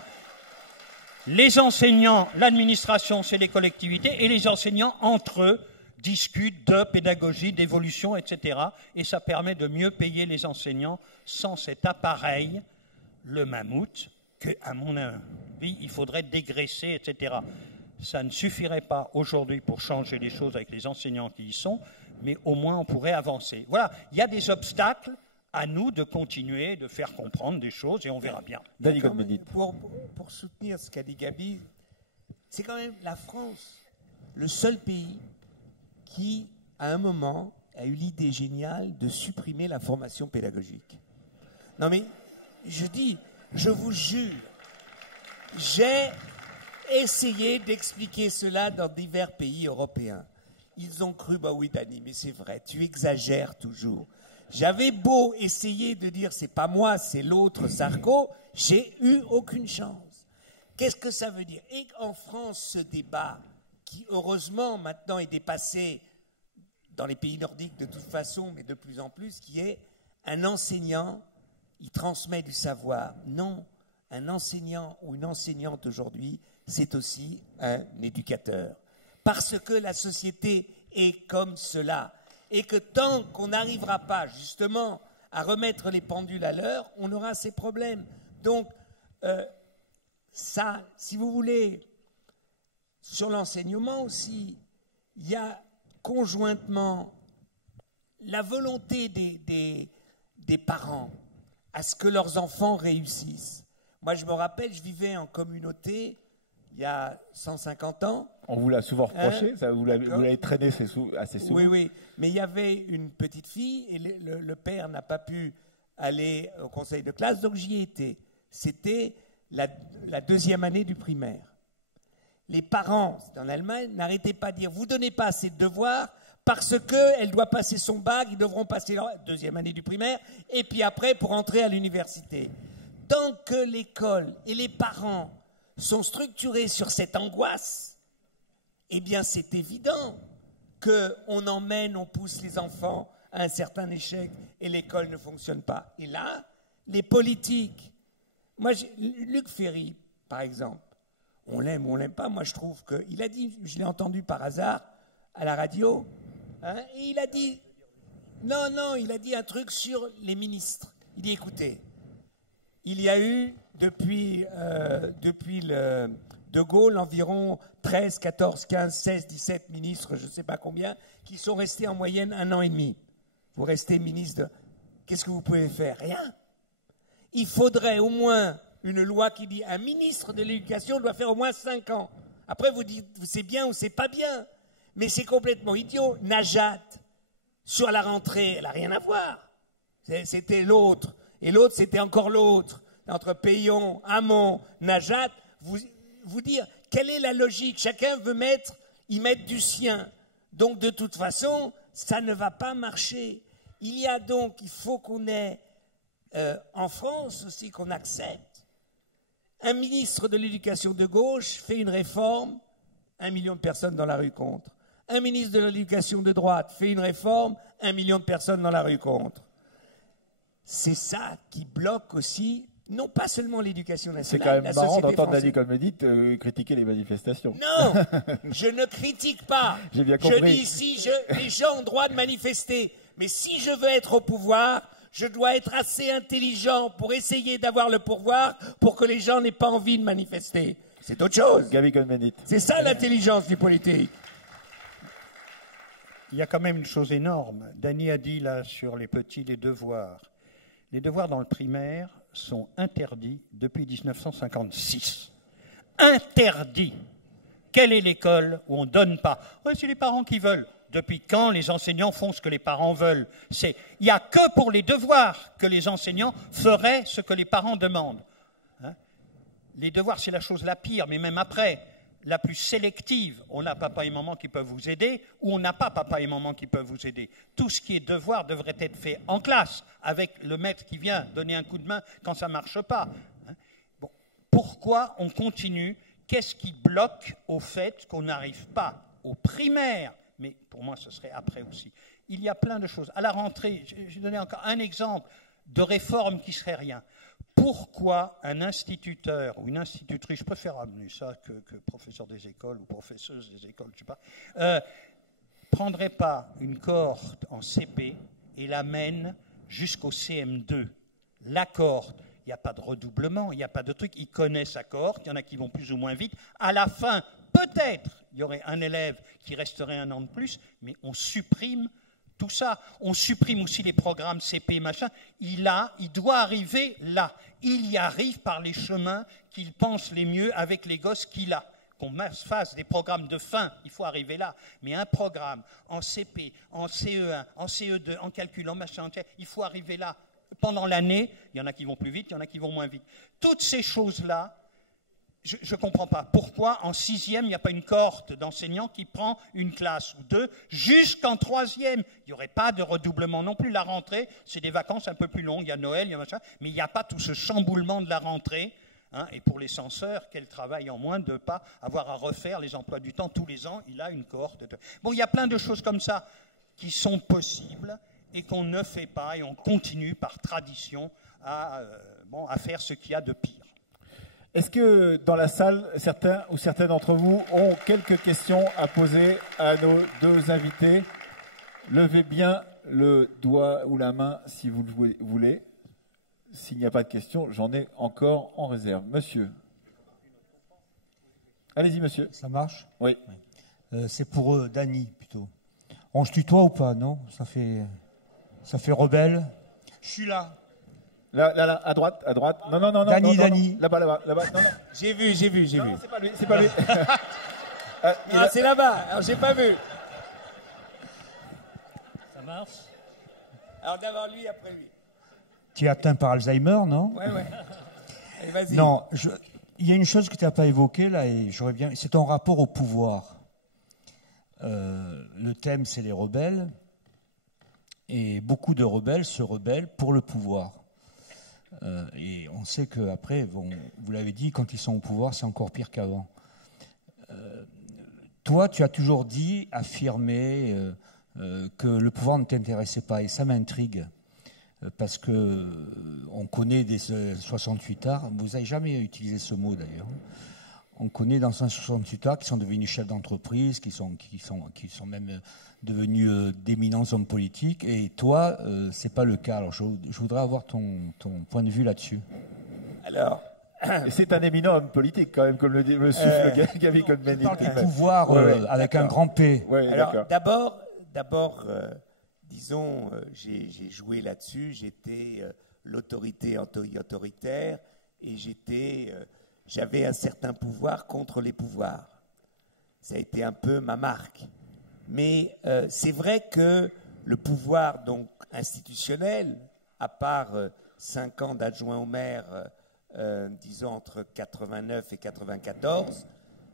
Les enseignants, l'administration, c'est les collectivités, et les enseignants, entre eux, discutent de pédagogie, d'évolution, etc. Et ça permet de mieux payer les enseignants sans cet appareil, le mammouth, qu'à mon avis, il faudrait dégraisser, etc. Ça ne suffirait pas aujourd'hui pour changer les choses avec les enseignants qui y sont, mais au moins on pourrait avancer. Voilà, il y a des obstacles, à nous de continuer, de faire comprendre des choses, et on verra bien. Pour soutenir ce qu'a dit Gaby, c'est quand même la France, le seul pays qui, à un moment, a eu l'idée géniale de supprimer la formation pédagogique. Non mais, je vous jure, j'ai essayé d'expliquer cela dans divers pays européens. Ils ont cru, bah oui Dany, mais c'est vrai, tu exagères toujours. J'avais beau essayer de dire c'est pas moi, c'est l'autre Sarko, j'ai eu aucune chance. Qu'est-ce que ça veut dire? Et en France, ce débat, qui heureusement maintenant est dépassé dans les pays nordiques de toute façon, mais de plus en plus, qui est un enseignant, il transmet du savoir. Non, un enseignant ou une enseignante aujourd'hui, c'est aussi un éducateur. Parce que la société est comme cela. Et que tant qu'on n'arrivera pas justement à remettre les pendules à l'heure, on aura ces problèmes. Donc, ça, si vous voulez, sur l'enseignement aussi, il y a conjointement la volonté des parents à ce que leurs enfants réussissent. Moi, je me rappelle, je vivais en communauté il y a 150 ans. On vous l'a souvent reproché, ça, vous l'avez traîné assez souvent. Oui, oui. Mais il y avait une petite fille et le père n'a pas pu aller au conseil de classe, donc j'y ai été. C'était la deuxième année du primaire. Les parents, en Allemagne, n'arrêtaient pas de dire « vous ne donnez pas assez de devoirs parce qu'elle doit passer son bac, ils devront passer la deuxième année du primaire, et puis après pour entrer à l'université ». Tant que l'école et les parents sont structurés sur cette angoisse, eh bien c'est évident qu'on emmène, on pousse les enfants à un certain échec et l'école ne fonctionne pas. Et là, les politiques, moi, Luc Ferry, par exemple, on l'aime ou on l'aime pas, moi je trouve qu'il a dit, je l'ai entendu par hasard à la radio, hein, et il a dit, non, il a dit un truc sur les ministres. Il dit, écoutez, il y a eu, depuis De Gaulle, environ 13, 14, 15, 16, 17 ministres, je ne sais pas combien, qui sont restés en moyenne 1 an et demi. Vous restez ministre, qu'est-ce que vous pouvez faire? Rien. Il faudrait au moins une loi qui dit un ministre de l'Éducation doit faire au moins 5 ans. Après, vous dites c'est bien ou c'est pas bien. Mais c'est complètement idiot. Najat, sur la rentrée, elle n'a rien à voir. C'était l'autre. Et l'autre, c'était encore l'autre. Entre Payon, Hamon, Najat, vous dire quelle est la logique. Chacun veut y mettre du sien. Donc, de toute façon, ça ne va pas marcher. Il faut qu'on ait, en France aussi, qu'on accepte. Un ministre de l'Éducation de gauche fait une réforme, 1 million de personnes dans la rue contre. Un ministre de l'Éducation de droite fait une réforme, 1 million de personnes dans la rue contre. C'est ça qui bloque aussi, non pas seulement l'éducation nationale. C'est quand même marrant d'entendre Dany Cohn-Bendit critiquer les manifestations. Non, je ne critique pas. J'ai bien compris. Je dis ici, les gens ont droit de manifester. Mais si je veux être au pouvoir, je dois être assez intelligent pour essayer d'avoir le pouvoir pour que les gens n'aient pas envie de manifester. C'est autre chose. Gaby Cohn-Bendit. C'est ça l'intelligence du politique. Il y a quand même une chose énorme. Dany a dit là sur les petits, les devoirs. Les devoirs dans le primaire sont interdits depuis 1956. Interdits. Quelle est l'école où on ne donne pas? Ouais, c'est les parents qui veulent. Depuis quand les enseignants font ce que les parents veulent? Il n'y a que pour les devoirs que les enseignants feraient ce que les parents demandent. Hein? Les devoirs, c'est la chose la pire, mais même après, la plus sélective. On a papa et maman qui peuvent vous aider, ou on n'a pas papa et maman qui peuvent vous aider. Tout ce qui est devoir devrait être fait en classe, avec le maître qui vient donner un coup de main quand ça ne marche pas. Hein? Bon. Pourquoi on continue? Qu'est-ce qui bloque au fait qu'on n'arrive pas au primaire? Mais pour moi, ce serait après aussi. Il y a plein de choses. À la rentrée, j'ai donné encore un exemple de réforme qui serait rien. Pourquoi un instituteur ou une institutrice, je préfère amener ça que professeur des écoles ou professeuse des écoles, je ne sais pas, prendrait pas une cohorte en CP et l'amène jusqu'au CM2? La cohorte, il n'y a pas de redoublement, il n'y a pas de truc, il connaît sa cohorte, il y en a qui vont plus ou moins vite. À la fin, peut-être, il y aurait un élève qui resterait 1 an de plus, mais on supprime tout ça. On supprime aussi les programmes CP, machin. Il doit arriver là. Il y arrive par les chemins qu'il pense les mieux avec les gosses qu'il a. Qu'on fasse des programmes de fin, il faut arriver là. Mais un programme en CP, en CE1, en CE2, en calcul, en machin, il faut arriver là. Pendant l'année, il y en a qui vont plus vite, il y en a qui vont moins vite. Toutes ces choses-là, je ne comprends pas. Pourquoi en 6e, il n'y a pas une cohorte d'enseignants qui prend une classe ou 2 jusqu'en 3e? Il n'y aurait pas de redoublement non plus. La rentrée, c'est des vacances un peu plus longues. Il y a Noël, il y a machin, mais il n'y a pas tout ce chamboulement de la rentrée. Hein, et pour les censeurs, quel travail en moins de ne pas avoir à refaire les emplois du temps tous les ans. Il a une cohorte. Bon, il y a plein de choses comme ça qui sont possibles et qu'on ne fait pas, et on continue par tradition à faire ce qu'il y a de pire. Est-ce que dans la salle, certains ou certaines d'entre vous ont quelques questions à poser à nos deux invités? Levez bien le doigt ou la main si vous le voulez. S'il n'y a pas de questions, j'en ai encore en réserve. Monsieur. Allez-y, monsieur. Ça marche? Oui. C'est pour Dany, plutôt. On se tutoie ou pas, non? Ça fait rebelle. Je suis là. Là, à droite. Non, non, non, non. Dany, non, non, Dany. non. Là-bas. Non, non. J'ai vu. Non, c'est pas lui. Ah, c'est là-bas. Alors, j'ai pas vu. Ça marche? Alors, d'abord lui, après lui. Tu es atteint par Alzheimer, non? Ouais. Allez, vas-y. Non, il y a une chose que tu n'as pas évoquée, là, et j'aurais bien... C'est ton rapport au pouvoir. Le thème, c'est les rebelles. Et beaucoup de rebelles se rebellent pour le pouvoir. Et on sait qu'après, vous l'avez dit, quand ils sont au pouvoir, c'est encore pire qu'avant. Toi, tu as toujours affirmé que le pouvoir ne t'intéressait pas. Et ça m'intrigue. Parce que on connaît des 68 arts. Vous n'avez jamais utilisé ce mot, d'ailleurs. On connaît dans 168 arts qui sont devenus chefs d'entreprise, qui sont même devenus d'éminents hommes politiques. Et toi, c'est pas le cas. Alors, je voudrais avoir ton point de vue là-dessus. Alors, c'est un éminent homme politique, quand même, comme le dit monsieur Gaby Cohn-Bendit. Le pouvoir avec un grand P. Ouais, alors d'abord, disons, j'ai joué là-dessus. J'étais l'autorité anti-autoritaire et j'avais un certain pouvoir contre les pouvoirs. Ça a été un peu ma marque. Mais c'est vrai que le pouvoir donc institutionnel, à part 5 ans d'adjoint au maire, disons entre 89 et 94,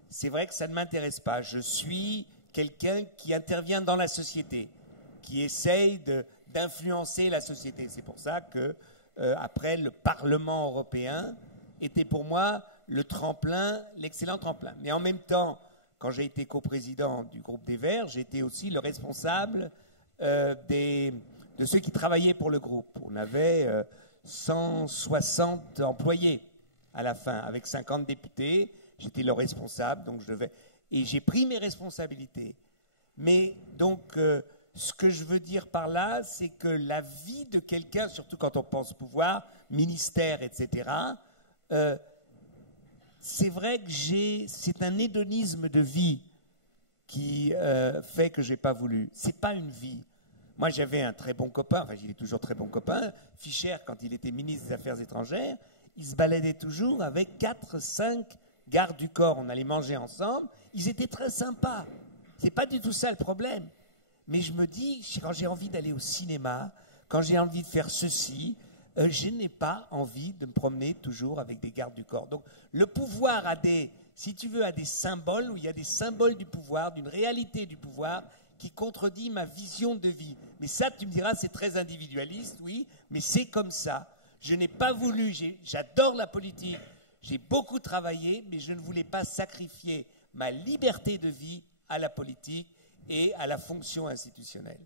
c'est vrai que ça ne m'intéresse pas. Je suis quelqu'un qui intervient dans la société, qui essaye d'influencer la société. C'est pour ça que après le Parlement européen était pour moi le tremplin, l'excellent tremplin. Mais en même temps, quand j'ai été coprésident du groupe des Verts, j'étais aussi le responsable de ceux qui travaillaient pour le groupe. On avait 160 employés à la fin, avec 50 députés. J'étais le responsable, donc et j'ai pris mes responsabilités. Mais donc, ce que je veux dire par là, c'est que la vie de quelqu'un, surtout quand on pense pouvoir, ministère, etc., c'est vrai que c'est un hédonisme de vie qui fait que je n'ai pas voulu. Ce n'est pas une vie. Moi, j'avais un très bon copain, enfin, il est toujours très bon copain, Fischer, quand il était ministre des Affaires étrangères, il se baladait toujours avec 4-5 gardes du corps. On allait manger ensemble. Ils étaient très sympas. Ce n'est pas du tout ça le problème. Mais je me dis, quand j'ai envie d'aller au cinéma, quand j'ai envie de faire ceci, je n'ai pas envie de me promener toujours avec des gardes du corps. Donc, le pouvoir a des symboles, où il y a des symboles du pouvoir, d'une réalité du pouvoir, qui contredit ma vision de vie. Mais ça, tu me diras, c'est très individualiste, oui, mais c'est comme ça. Je n'ai pas voulu, j'adore la politique, j'ai beaucoup travaillé, mais je ne voulais pas sacrifier ma liberté de vie à la politique et à la fonction institutionnelle.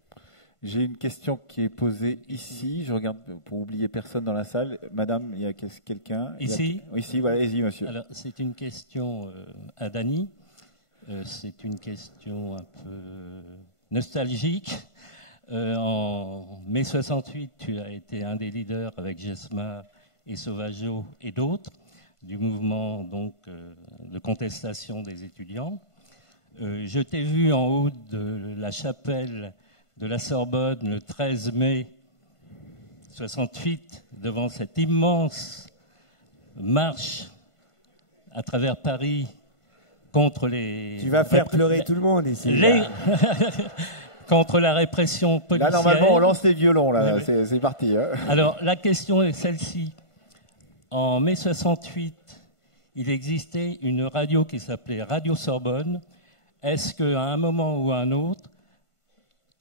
J'ai une question qui est posée ici. Je regarde pour oublier personne dans la salle. Madame, il y a quelqu'un Ici? Ici, voilà, allez-y, monsieur. Alors, c'est une question à Dany. C'est une question un peu nostalgique. En mai 68, tu as été un des leaders avec Jesma et Sauvageau et d'autres du mouvement donc, de contestation des étudiants. Je t'ai vu en haut de la chapelle de la Sorbonne le 13 mai 68 devant cette immense marche à travers Paris contre les... Tu vas faire pleurer tout le monde ici. Contre la répression policière. Là, normalement, on lance les violons, là. Oui. C'est parti. Hein. Alors, la question est celle-ci. En mai 68, il existait une radio qui s'appelait Radio Sorbonne. Est-ce qu'à un moment ou à un autre,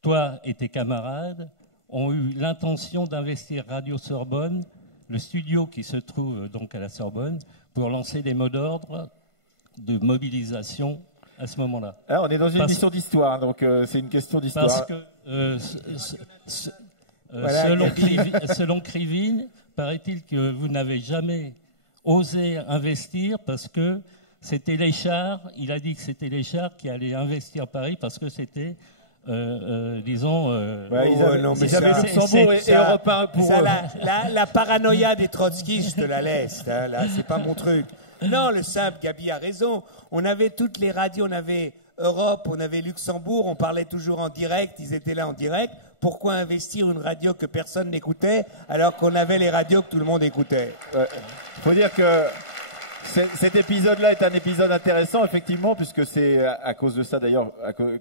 toi et tes camarades ont eu l'intention d'investir Radio Sorbonne, le studio qui se trouve donc à la Sorbonne, pour lancer des mots d'ordre de mobilisation à ce moment-là? Alors, on est dans une émission d'histoire, donc c'est une question d'histoire. Parce que, selon Krivine, paraît-il que vous n'avez jamais osé investir parce que c'était les chars, il a dit que c'était les chars qui allaient investir Paris parce que c'était disons. Ouais, ils avaient, non, mais ils avaient ça- Luxembourg et Europe 1 pour Ça, eux. la paranoïa des trotskistes, je te la laisse. Hein, là, c'est pas mon truc. Non, le simple, Gabi a raison. On avait toutes les radios, on avait Europe, on avait Luxembourg, on parlait toujours en direct, ils étaient là en direct. Pourquoi investir une radio que personne n'écoutait alors qu'on avait les radios que tout le monde écoutait? Il faut dire que cet épisode-là est un épisode intéressant, effectivement, puisque c'est à cause de ça, d'ailleurs,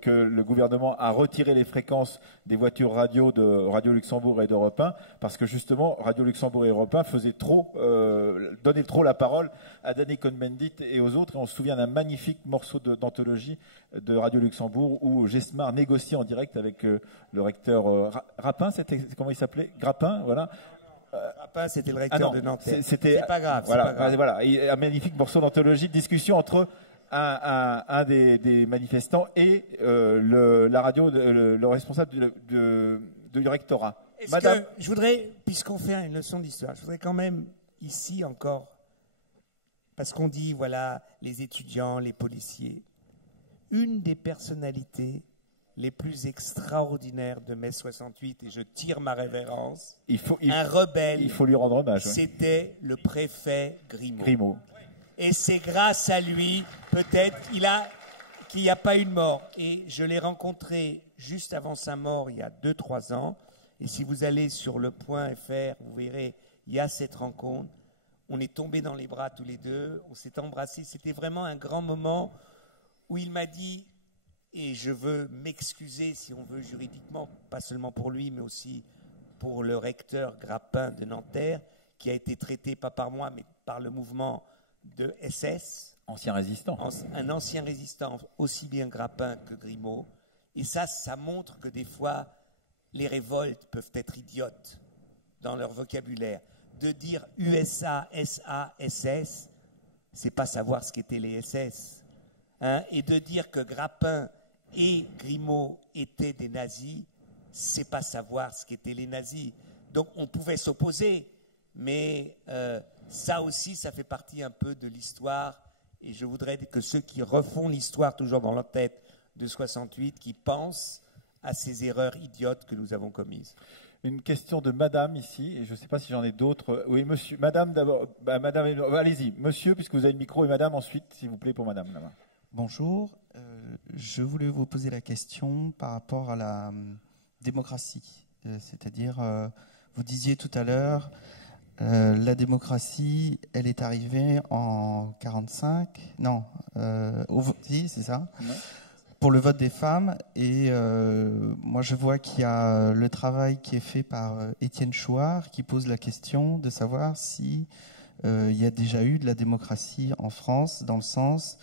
que le gouvernement a retiré les fréquences des voitures radio de Radio Luxembourg et d'Europe 1, parce que justement, Radio Luxembourg et Europe 1 donnaient trop la parole à Danny Cohn-Bendit et aux autres. Et on se souvient d'un magnifique morceau d'anthologie de Radio Luxembourg où Gesmar négocie en direct avec le recteur Rapin, comment il s'appelait? Grappin, voilà. Rapin, c'était le recteur de Nanterre. C'est pas grave. Voilà, c'est pas grave. voilà, un magnifique morceau d'anthologie de discussion entre un des manifestants et la radio, le responsable du rectorat. Madame, je voudrais, puisqu'on fait une leçon d'histoire, je voudrais quand même ici encore, parce qu'on dit, voilà, les étudiants, les policiers, une des personnalités les plus extraordinaires de mai 68, et je tire ma révérence, un rebelle, il faut lui rendre hommage. C'était le préfet Grimaud. Et c'est grâce à lui, peut-être, qu'il n'y a pas eu de mort. Et je l'ai rencontré juste avant sa mort, il y a 2-3 ans. Et si vous allez sur le.fr, vous verrez, il y a cette rencontre. On est tombés dans les bras tous les deux, on s'est embrassés. C'était vraiment un grand moment où il m'a dit, et je veux m'excuser, si on veut juridiquement, pas seulement pour lui, mais aussi pour le recteur Grappin de Nanterre, qui a été traité, pas par moi, mais par le mouvement de SS. Ancien résistant. Un ancien résistant, aussi bien Grappin que Grimaud. Et ça montre que des fois, les révoltes peuvent être idiotes dans leur vocabulaire. De dire USA, SA, SS, c'est pas savoir ce qu'étaient les SS. Hein? Et de dire que Grappin et Grimaud étaient des nazis, c'est pas savoir ce qu'étaient les nazis. Donc on pouvait s'opposer, mais ça aussi, ça fait partie un peu de l'histoire. Et je voudrais que ceux qui refont l'histoire toujours dans leur tête de 68, qui pensent à ces erreurs idiotes que nous avons commises. Une question de madame ici, et je ne sais pas si j'en ai d'autres. Oui, monsieur. Madame d'abord. Madame, allez-y. Monsieur, puisque vous avez le micro, et madame ensuite, s'il vous plaît, pour madame. Là-bas. Bonjour. Je voulais vous poser la question par rapport à la démocratie. C'est-à-dire, vous disiez tout à l'heure, la démocratie, elle est arrivée en 45. Non, si, c'est ça. Non. Pour le vote des femmes. Et moi, je vois qu'il y a le travail qui est fait par Étienne Chouard qui pose la question de savoir si il y a déjà eu de la démocratie en France, dans le sens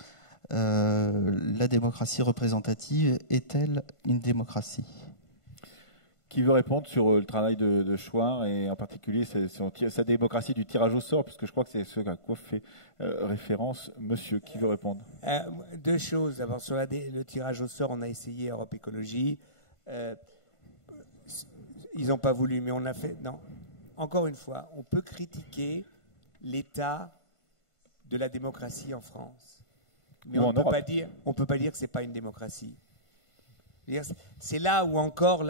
la démocratie représentative est-elle une démocratie? Qui veut répondre sur le travail de Chouard et en particulier sa démocratie du tirage au sort, puisque je crois que c'est ce à quoi fait référence monsieur. Qui veut répondre? Deux choses. D'abord, sur le tirage au sort, on a essayé Europe Écologie. Ils n'ont pas voulu, mais on a fait... Non. Encore une fois, on peut critiquer l'état de la démocratie en France. Mais on ne peut pas dire que ce n'est pas une démocratie. C'est là où encore,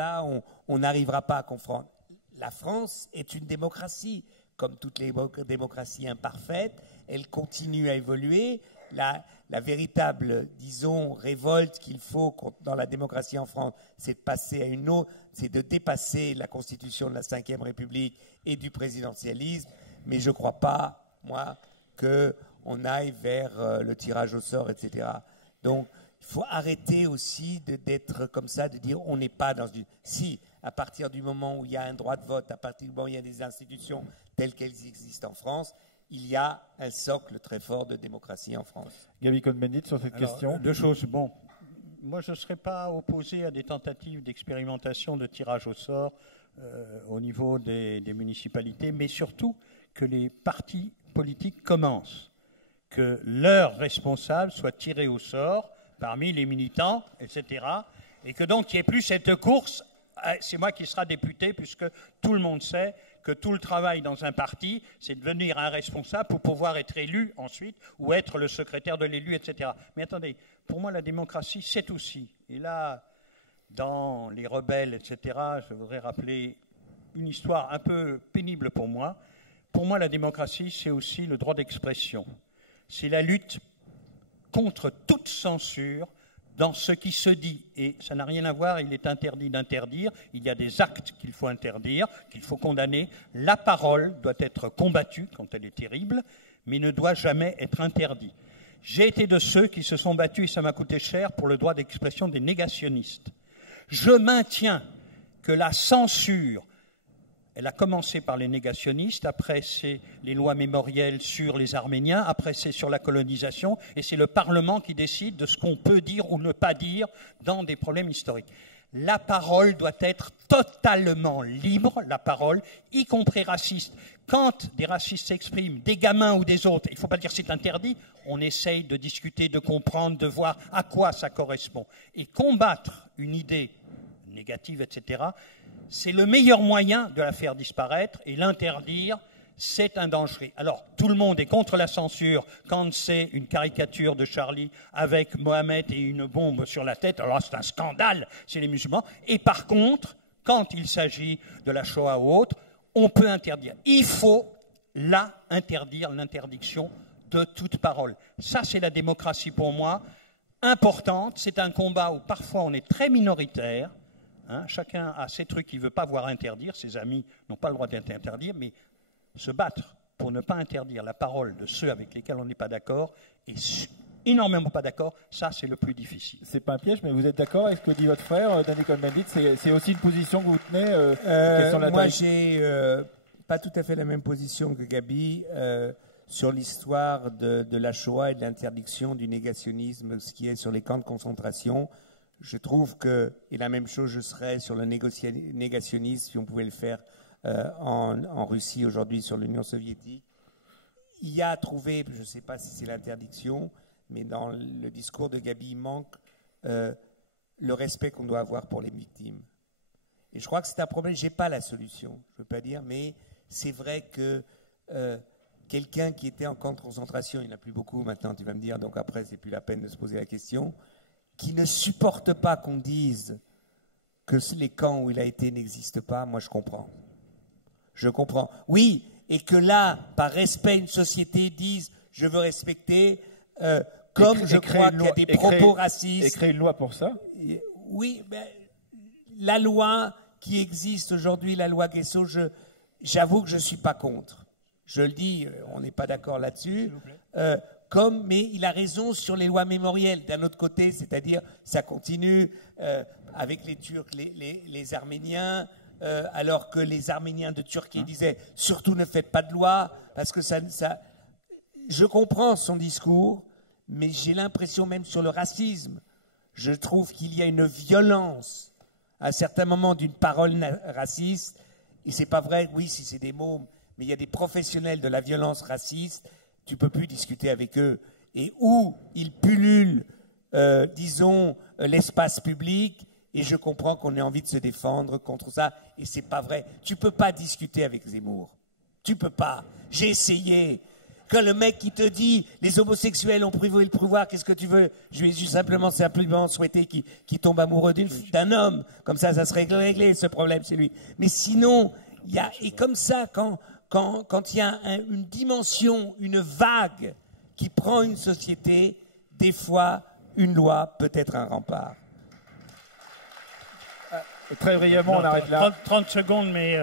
on n'arrivera pas à confronter. La France est une démocratie. Comme toutes les démocraties imparfaites, elle continue à évoluer. La véritable, disons, révolte qu'il faut dans la démocratie en France, c'est de passer à une autre, c'est de dépasser la constitution de la Ve République et du présidentialisme. Mais je ne crois pas, moi, qu'on aille vers le tirage au sort, etc. Donc, il faut arrêter aussi d'être comme ça, de dire on n'est pas dans une... Si, à partir du moment où il y a un droit de vote, à partir du moment où il y a des institutions telles qu'elles existent en France, il y a un socle très fort de démocratie en France. Gabi Cohn-Bendit, sur cette question. Deux choses. Bon, moi, je ne serais pas opposé à des tentatives d'expérimentation de tirage au sort au niveau des municipalités, mais surtout que les partis politiques commencent, que leurs responsables soient tirés au sort parmi les militants, etc. Et que donc il n'y ait plus cette course, c'est moi qui sera député, puisque tout le monde sait que tout le travail dans un parti, c'est de devenir un responsable pour pouvoir être élu ensuite, ou être le secrétaire de l'élu, etc. Mais attendez, pour moi la démocratie, c'est aussi, et là, dans les rebelles, etc., je voudrais rappeler une histoire un peu pénible pour moi. Pour moi, la démocratie, c'est aussi le droit d'expression. C'est la lutte contre toute censure dans ce qui se dit. Et ça n'a rien à voir, il est interdit d'interdire. Il y a des actes qu'il faut interdire, qu'il faut condamner. La parole doit être combattue quand elle est terrible, mais ne doit jamais être interdite. J'ai été de ceux qui se sont battus, et ça m'a coûté cher, pour le droit d'expression des négationnistes. Je maintiens que la censure, elle a commencé par les négationnistes, après c'est les lois mémorielles sur les Arméniens, après c'est sur la colonisation, et c'est le Parlement qui décide de ce qu'on peut dire ou ne pas dire dans des problèmes historiques. La parole doit être totalement libre, la parole, y compris raciste. Quand des racistes s'expriment, des gamins ou des autres, il ne faut pas dire c'est interdit, on essaye de discuter, de comprendre, de voir à quoi ça correspond. Et combattre une idée négative, etc., c'est le meilleur moyen de la faire disparaître, et l'interdire, c'est un danger. Alors, tout le monde est contre la censure quand c'est une caricature de Charlie avec Mohamed et une bombe sur la tête. Alors, c'est un scandale chez les musulmans. Et par contre, quand il s'agit de la Shoah ou autre, on peut interdire. Il faut là interdire l'interdiction de toute parole. Ça, c'est la démocratie pour moi, importante. C'est un combat où parfois on est très minoritaire. Hein, chacun a ses trucs qu'il ne veut pas voir interdire. Ses amis n'ont pas le droit d'être interdire, mais se battre pour ne pas interdire la parole de ceux avec lesquels on n'est pas d'accord et énormément pas d'accord, ça c'est le plus difficile. C'est pas un piège, mais vous êtes d'accord avec ce que dit votre frère, Danny Cohn-Bendit? C'est aussi une position que vous tenez moi, j'ai pas tout à fait la même position que Gabi sur l'histoire de la Shoah et de l'interdiction du négationnisme, ce qui est sur les camps de concentration. Je trouve que, et la même chose je serais sur le négationnisme si on pouvait le faire en Russie aujourd'hui sur l'Union soviétique. Il y a à trouver, je ne sais pas si c'est l'interdiction, mais dans le discours de Gabi, il manque le respect qu'on doit avoir pour les victimes. Et je crois que c'est un problème, je n'ai pas la solution, je ne veux pas dire, mais c'est vrai que quelqu'un qui était en camp de concentration, il n'y en a plus beaucoup maintenant, tu vas me dire, donc après, c'est plus la peine de se poser la question, qui ne supporte pas qu'on dise que les camps où il a été n'existent pas, moi je comprends. Je comprends. Oui, et que là, par respect, une société dise « je veux respecter », comme je crois qu'il y a des propos racistes. Et créer une loi pour ça? Oui, mais la loi qui existe aujourd'hui, la loi Guesso, j'avoue que je ne suis pas contre. Je le dis, on n'est pas d'accord là-dessus. Mais il a raison sur les lois mémorielles. D'un autre côté, c'est-à-dire, ça continue avec les Turcs, les Arméniens, alors que les Arméniens de Turquie disaient « surtout ne faites pas de loi », parce que ça... Je comprends son discours, mais j'ai l'impression même sur le racisme, je trouve qu'il y a une violence à certains moments d'une parole raciste, et c'est pas vrai, oui, si c'est des mots, mais il y a des professionnels de la violence raciste, tu peux plus discuter avec eux, et où ils pullulent, disons, l'espace public, et je comprends qu'on ait envie de se défendre contre ça, et c'est pas vrai. Tu peux pas discuter avec Zemmour. Tu peux pas. J'ai essayé. Quand le mec qui te dit les homosexuels ont pris le pouvoir, qu'est-ce que tu veux? Je lui ai simplement souhaité qu'il tombe amoureux d'un homme. Comme ça serait réglé ce problème chez lui. Mais sinon, il y a, et comme ça, quand il y a une dimension, une vague qui prend une société, des fois, une loi peut être un rempart. Très brièvement, on arrête là. 30 secondes, mais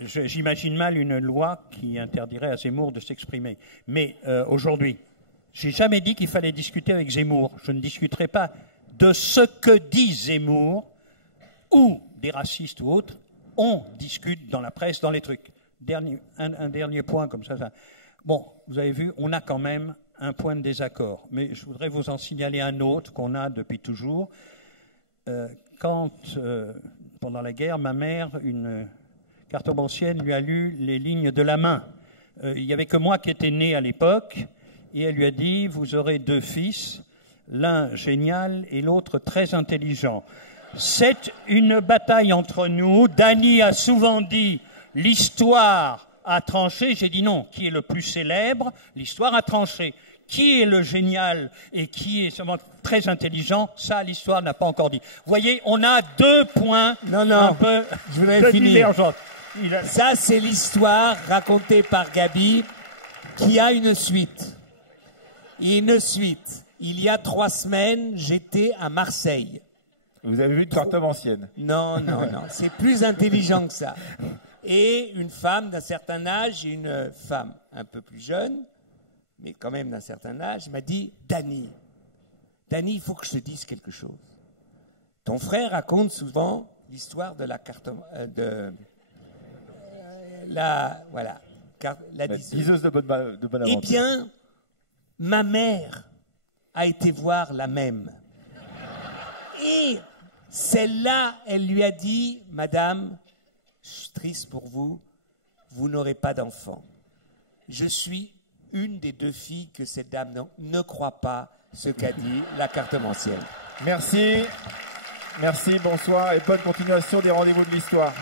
j'imagine mal une loi qui interdirait à Zemmour de s'exprimer. Mais aujourd'hui, j'ai jamais dit qu'il fallait discuter avec Zemmour. Je ne discuterai pas de ce que dit Zemmour ou des racistes ou autres. On discute dans la presse, dans les trucs. Un dernier point comme ça. Bon, vous avez vu, on a quand même un point de désaccord. Mais je voudrais vous en signaler un autre qu'on a depuis toujours. Quand, pendant la guerre, ma mère, une cartomancienne, lui a lu les lignes de la main. Il n'y avait que moi qui étais né à l'époque, et elle lui a dit « Vous aurez 2 fils, l'un génial et l'autre très intelligent. » C'est une bataille entre nous. Danny a souvent dit « L'histoire a tranché ». J'ai dit non, qui est le plus célèbre? L'histoire a tranché. qui est le génial et qui est sûrement très intelligent, ça, l'histoire n'a pas encore dit. Vous voyez, on a 2 points un peu je voudrais de finir. divergence. Ça, c'est l'histoire racontée par Gabi qui a une suite. Et une suite. Il y a 3 semaines, j'étais à Marseille. Vous avez vu une cartable ancienne? Non, non, non. C'est plus intelligent que ça. Et une femme d'un certain âge et une femme un peu plus jeune, mais quand même d'un certain âge, m'a dit « Dany, il faut que je te dise quelque chose. Ton frère raconte souvent l'histoire de la carte... la diseuse de bonne aventure. Eh bien, ma mère a été voir la même. Et celle-là, elle lui a dit, Madame, je suis triste pour vous, vous n'aurez pas d'enfant. Je suis une des 2 filles que cette dame ne croit pas ce qu'a dit la cartomancienne. Merci, bonsoir et bonne continuation des rendez-vous de l'histoire.